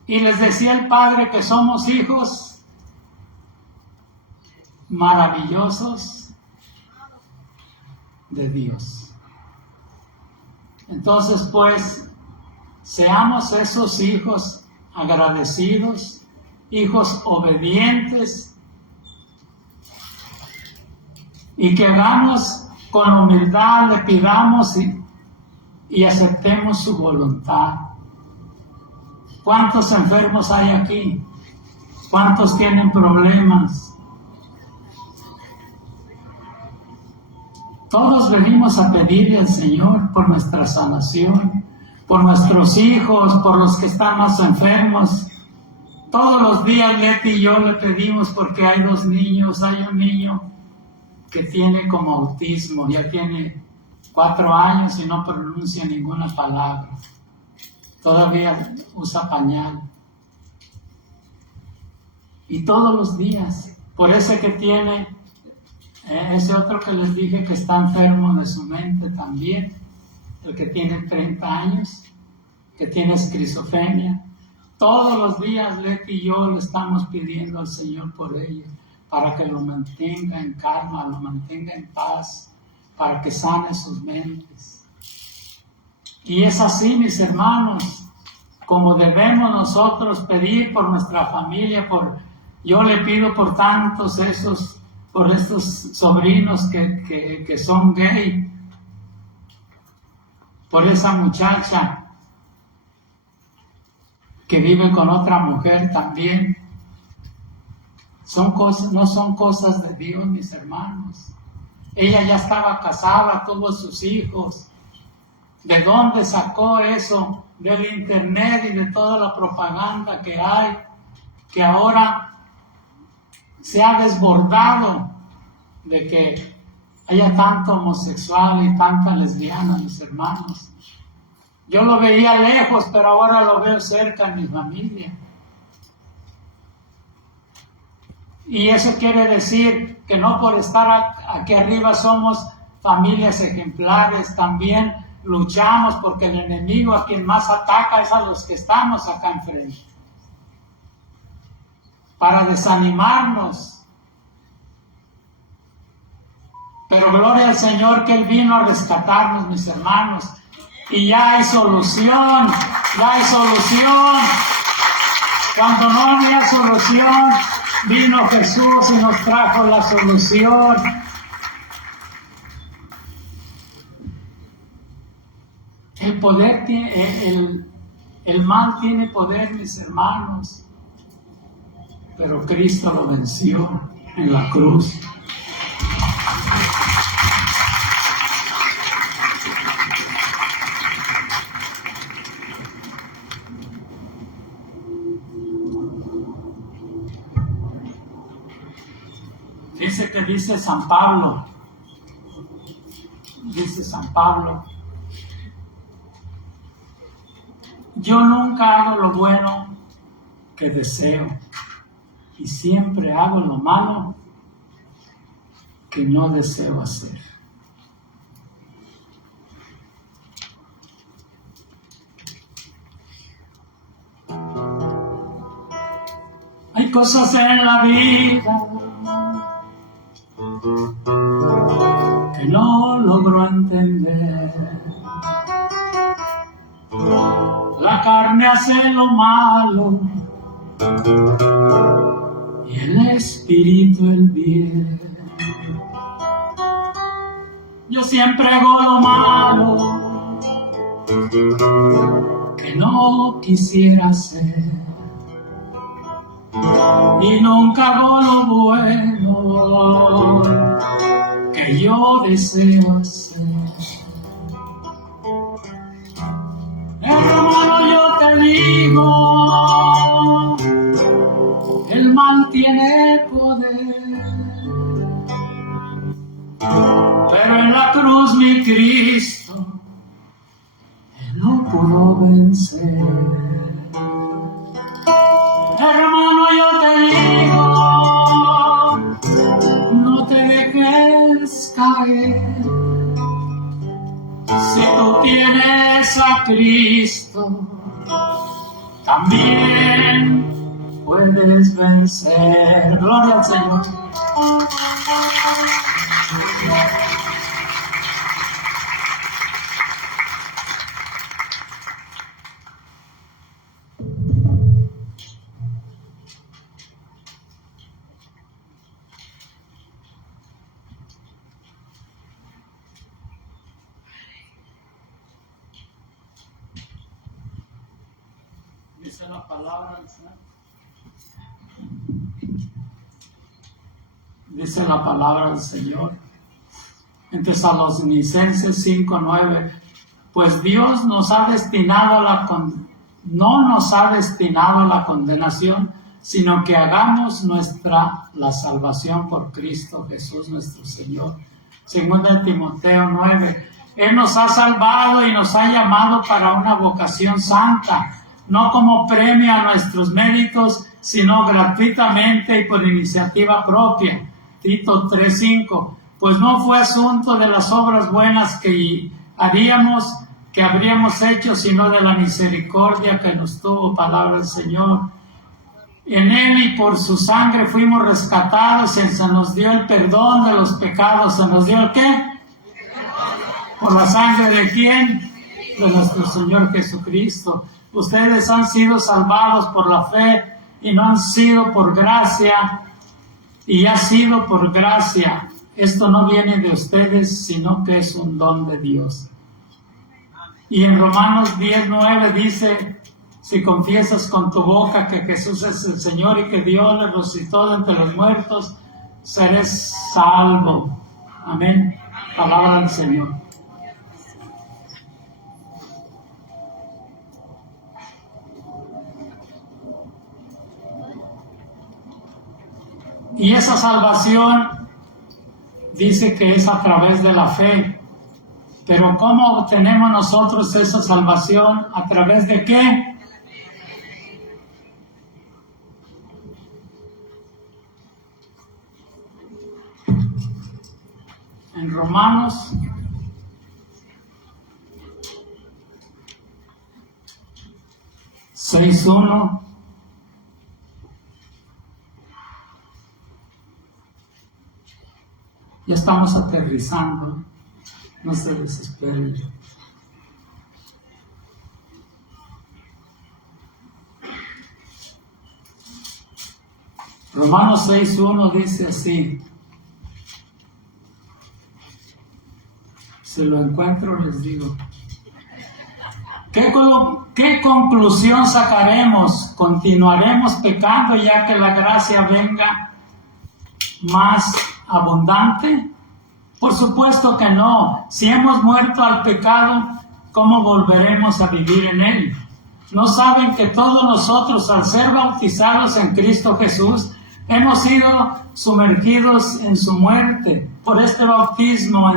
Y les decía el Padre que somos hijos maravillosos de Dios. Entonces, pues, seamos esos hijos agradecidos, hijos obedientes, y que hagamos con humildad, le pidamos y aceptemos su voluntad. ¿Cuántos enfermos hay aquí? ¿Cuántos tienen problemas? Todos venimos a pedirle al Señor por nuestra sanación, por nuestros hijos, por los que están más enfermos. Todos los días Leti y yo le pedimos porque hay 2 niños. Hay un niño que tiene como autismo, ya tiene 4 años y no pronuncia ninguna palabra. Todavía usa pañal. Y todos los días, por ese que tiene, ese otro que les dije que está enfermo de su mente también, el que tiene 30 años, que tiene esquizofrenia. Todos los días Leti y yo le estamos pidiendo al Señor por ellos, para que lo mantenga en calma, lo mantenga en paz, para que sane sus mentes. Y es así, mis hermanos, como debemos nosotros pedir por nuestra familia. Yo le pido por tantos por estos sobrinos que son gay, por esa muchacha que vive con otra mujer también. No son cosas de Dios, mis hermanos. Ella ya estaba casada, tuvo sus hijos. ¿De dónde sacó eso? Del internet y de toda la propaganda que hay, que ahora se ha desbordado de que haya tanto homosexual y tanta lesbiana, mis hermanos. Yo lo veía lejos, pero ahora lo veo cerca en mi familia. Y eso quiere decir que no por estar aquí arriba somos familias ejemplares. También luchamos porque el enemigo a quien más ataca es a los que estamos acá enfrente, para desanimarnos. Pero gloria al Señor que Él vino a rescatarnos, mis hermanos. Y ya hay solución, ya hay solución. Cuando no había solución, vino Jesús y nos trajo la solución. El poder el mal tiene poder, mis hermanos, pero Cristo lo venció en la cruz. Dice San Pablo, yo nunca hago lo bueno que deseo y siempre hago lo malo que no deseo hacer. Hay cosas en la vida que no logro entender. La carne hace lo malo y el espíritu el bien. Yo siempre hago lo malo que no quisiera hacer y nunca hago lo bueno que yo deseo hacer. Hermano, yo te digo, el mal tiene poder, pero en la cruz mi Cristo Él no pudo vencer. Hermano, yo te digo, no te dejes Si tú tienes a Cristo, también puedes vencer. Gloria al Señor. Dice la palabra del Señor. Dice la palabra del Señor en Tesalonicenses 5:9, pues Dios nos ha destinado no nos ha destinado a la condenación, sino que hagamos nuestra la salvación por Cristo Jesús nuestro Señor. Segunda de Timoteo 9, Él nos ha salvado y nos ha llamado para una vocación santa, no como premio a nuestros méritos, sino gratuitamente y por iniciativa propia. Tito 3:5, pues no fue asunto de las obras buenas que habríamos hecho, sino de la misericordia que nos tuvo, palabra del Señor. En Él y por su sangre fuimos rescatados y se nos dio el perdón de los pecados. ¿Se nos dio el qué? ¿Por la sangre de quién? De nuestro Señor Jesucristo. Ustedes han sido salvados por la fe y no han sido por gracia, y ha sido por gracia. Esto no viene de ustedes, sino que es un don de Dios. Y en Romanos 10:9 dice, si confiesas con tu boca que Jesús es el Señor y que Dios le resucitó de entre los muertos, serás salvo. Amén. Palabra del Señor. Y esa salvación dice que es a través de la fe. Pero ¿cómo obtenemos nosotros esa salvación? ¿A través de qué? En Romanos 6:1 ya estamos aterrizando, no se desesperen. Romanos 6:1 dice así, si lo encuentro les digo. ¿Qué conclusión sacaremos? ¿Continuaremos pecando ya que la gracia venga más abundante? Por supuesto que no. Si hemos muerto al pecado, ¿cómo volveremos a vivir en él? ¿No saben que todos nosotros, al ser bautizados en Cristo Jesús, hemos sido sumergidos en su muerte por este bautismo?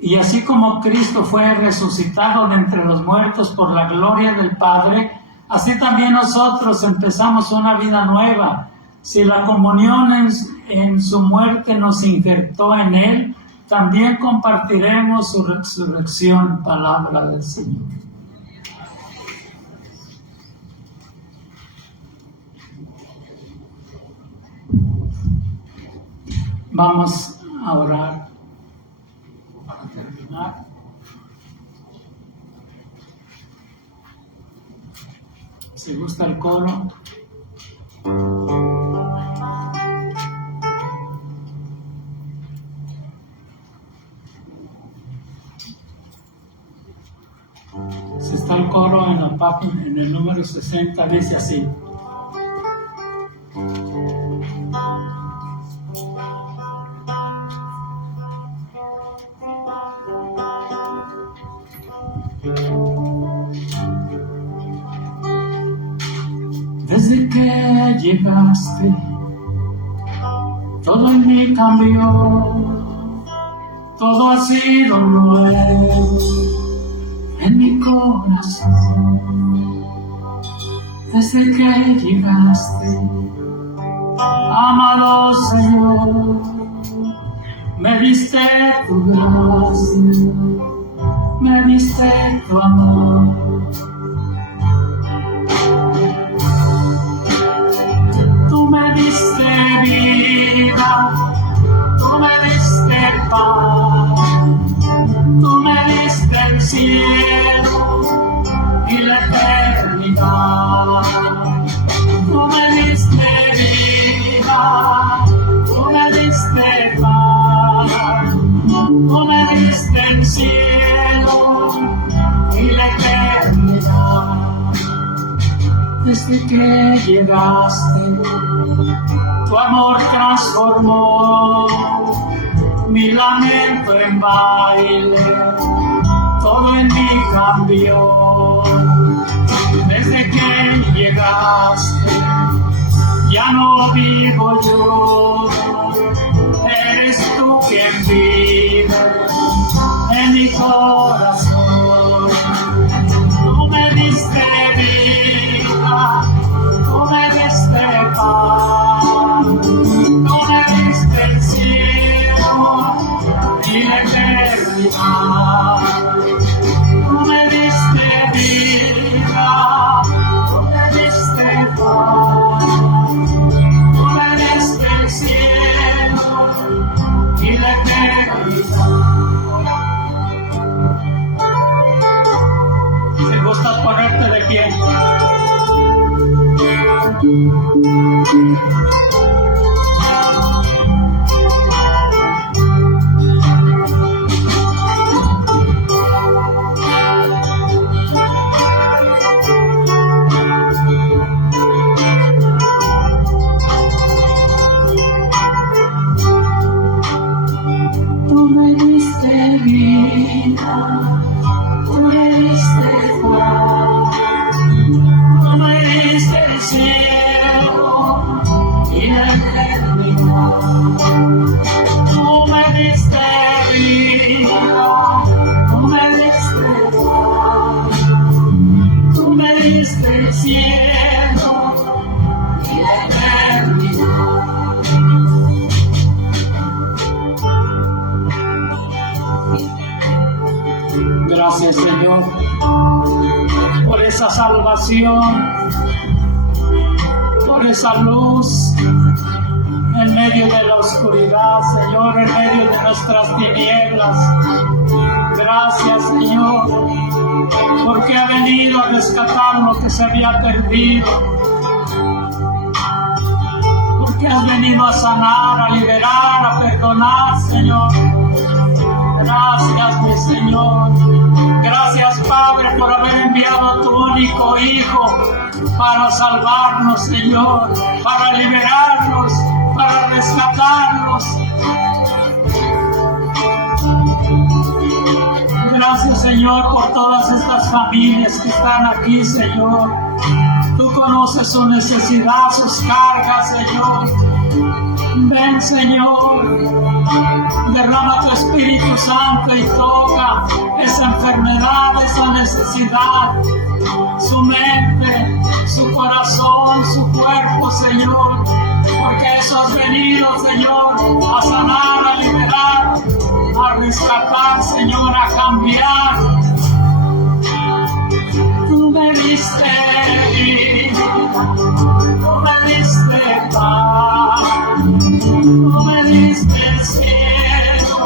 Y así como Cristo fue resucitado de entre los muertos por la gloria del Padre, así también nosotros empezamos una vida nueva. Si la comunión en su muerte nos injertó en Él, también compartiremos su resurrección, palabra del Señor. Vamos a orar para terminar. Si gusta el coro. Si está el coro en el número 60, dice así. Desde que llegaste, todo en mí cambió, todo ha sido nuevo en mi corazón. Desde que llegaste, amado Señor, me llegaste, tu amor transformó mi lamento en baile, todo en mí cambió. Desde que llegaste, ya no vivo yo, eres tú quien vive en mi corazón. Tú me diste vida, tú me diste paz, tú me diste el cielo y la eternidad. Tú me diste vida, tú me diste paz, tú me diste el cielo y la eternidad. ¿Te gusta ponerte de pie? Tú me diste vida, tú me diste paz, tú me diste el cielo y la eternidad. Tú me diste vida, tú me diste paz, tú me diste el cielo y la eternidad. Gracias, Señor, por esa salvación, por esa luz en medio de la oscuridad, Señor, en medio de nuestras tinieblas. Gracias, Señor, porque ha venido a rescatar lo que se había perdido, porque has venido a sanar, a liberar, a perdonar, Señor. Gracias, mi Señor. Gracias, Padre, por haber enviado a tu único Hijo para salvarnos, Señor, para liberarnos, para rescatarnos. Gracias, Señor, por todas estas familias que están aquí, Señor. Tú conoces su necesidad, sus cargas, Señor. Ven, Señor, derrama tu Espíritu Santo y toca esa enfermedad, esa necesidad, su mente, su corazón, su cuerpo, Señor, porque eso has venido, Señor, a sanar, a liberar, a rescatar, Señor, a cambiar. Tú me diste vida, tú me diste paz, tú me diste el cielo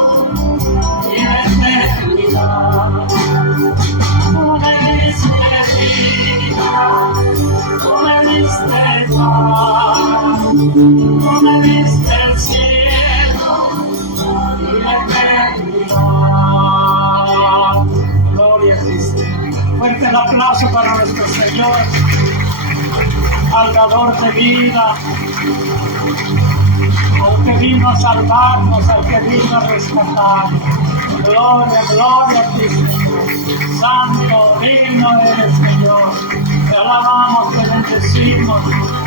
y la eternidad. Tú me diste vida, tú me diste paz, tú me diste el cielo y la eternidad. Gloria a Cristo. Fuerte el aplauso para nuestro Señor, al dador de vida, al que vino a salvarnos, al que vino a rescatar. Gloria, gloria a ti, Señor. Santo, digno eres, Señor. Te alabamos, te bendecimos,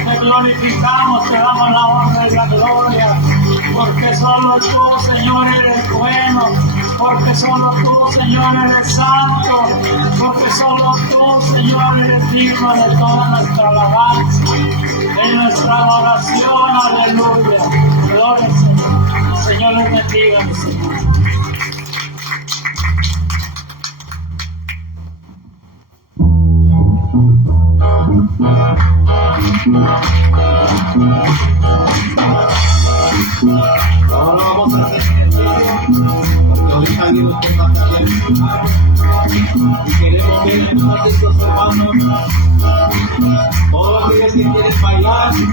te glorificamos, te damos la honra y la gloria, porque solo tú, Señor, eres bueno, porque solo tú, Señor, eres santo, porque solo tú, Señor, eres digno de toda nuestra alabanza, de nuestra adoración. Aleluya. Gloria al Señor. Señor les bendiga, mi Señor. Ahora vamos a hacer porque ahorita alguien nos está cayendo. Y queremos ver a nuestros hermanos, todos aquellos que quieren bailar, se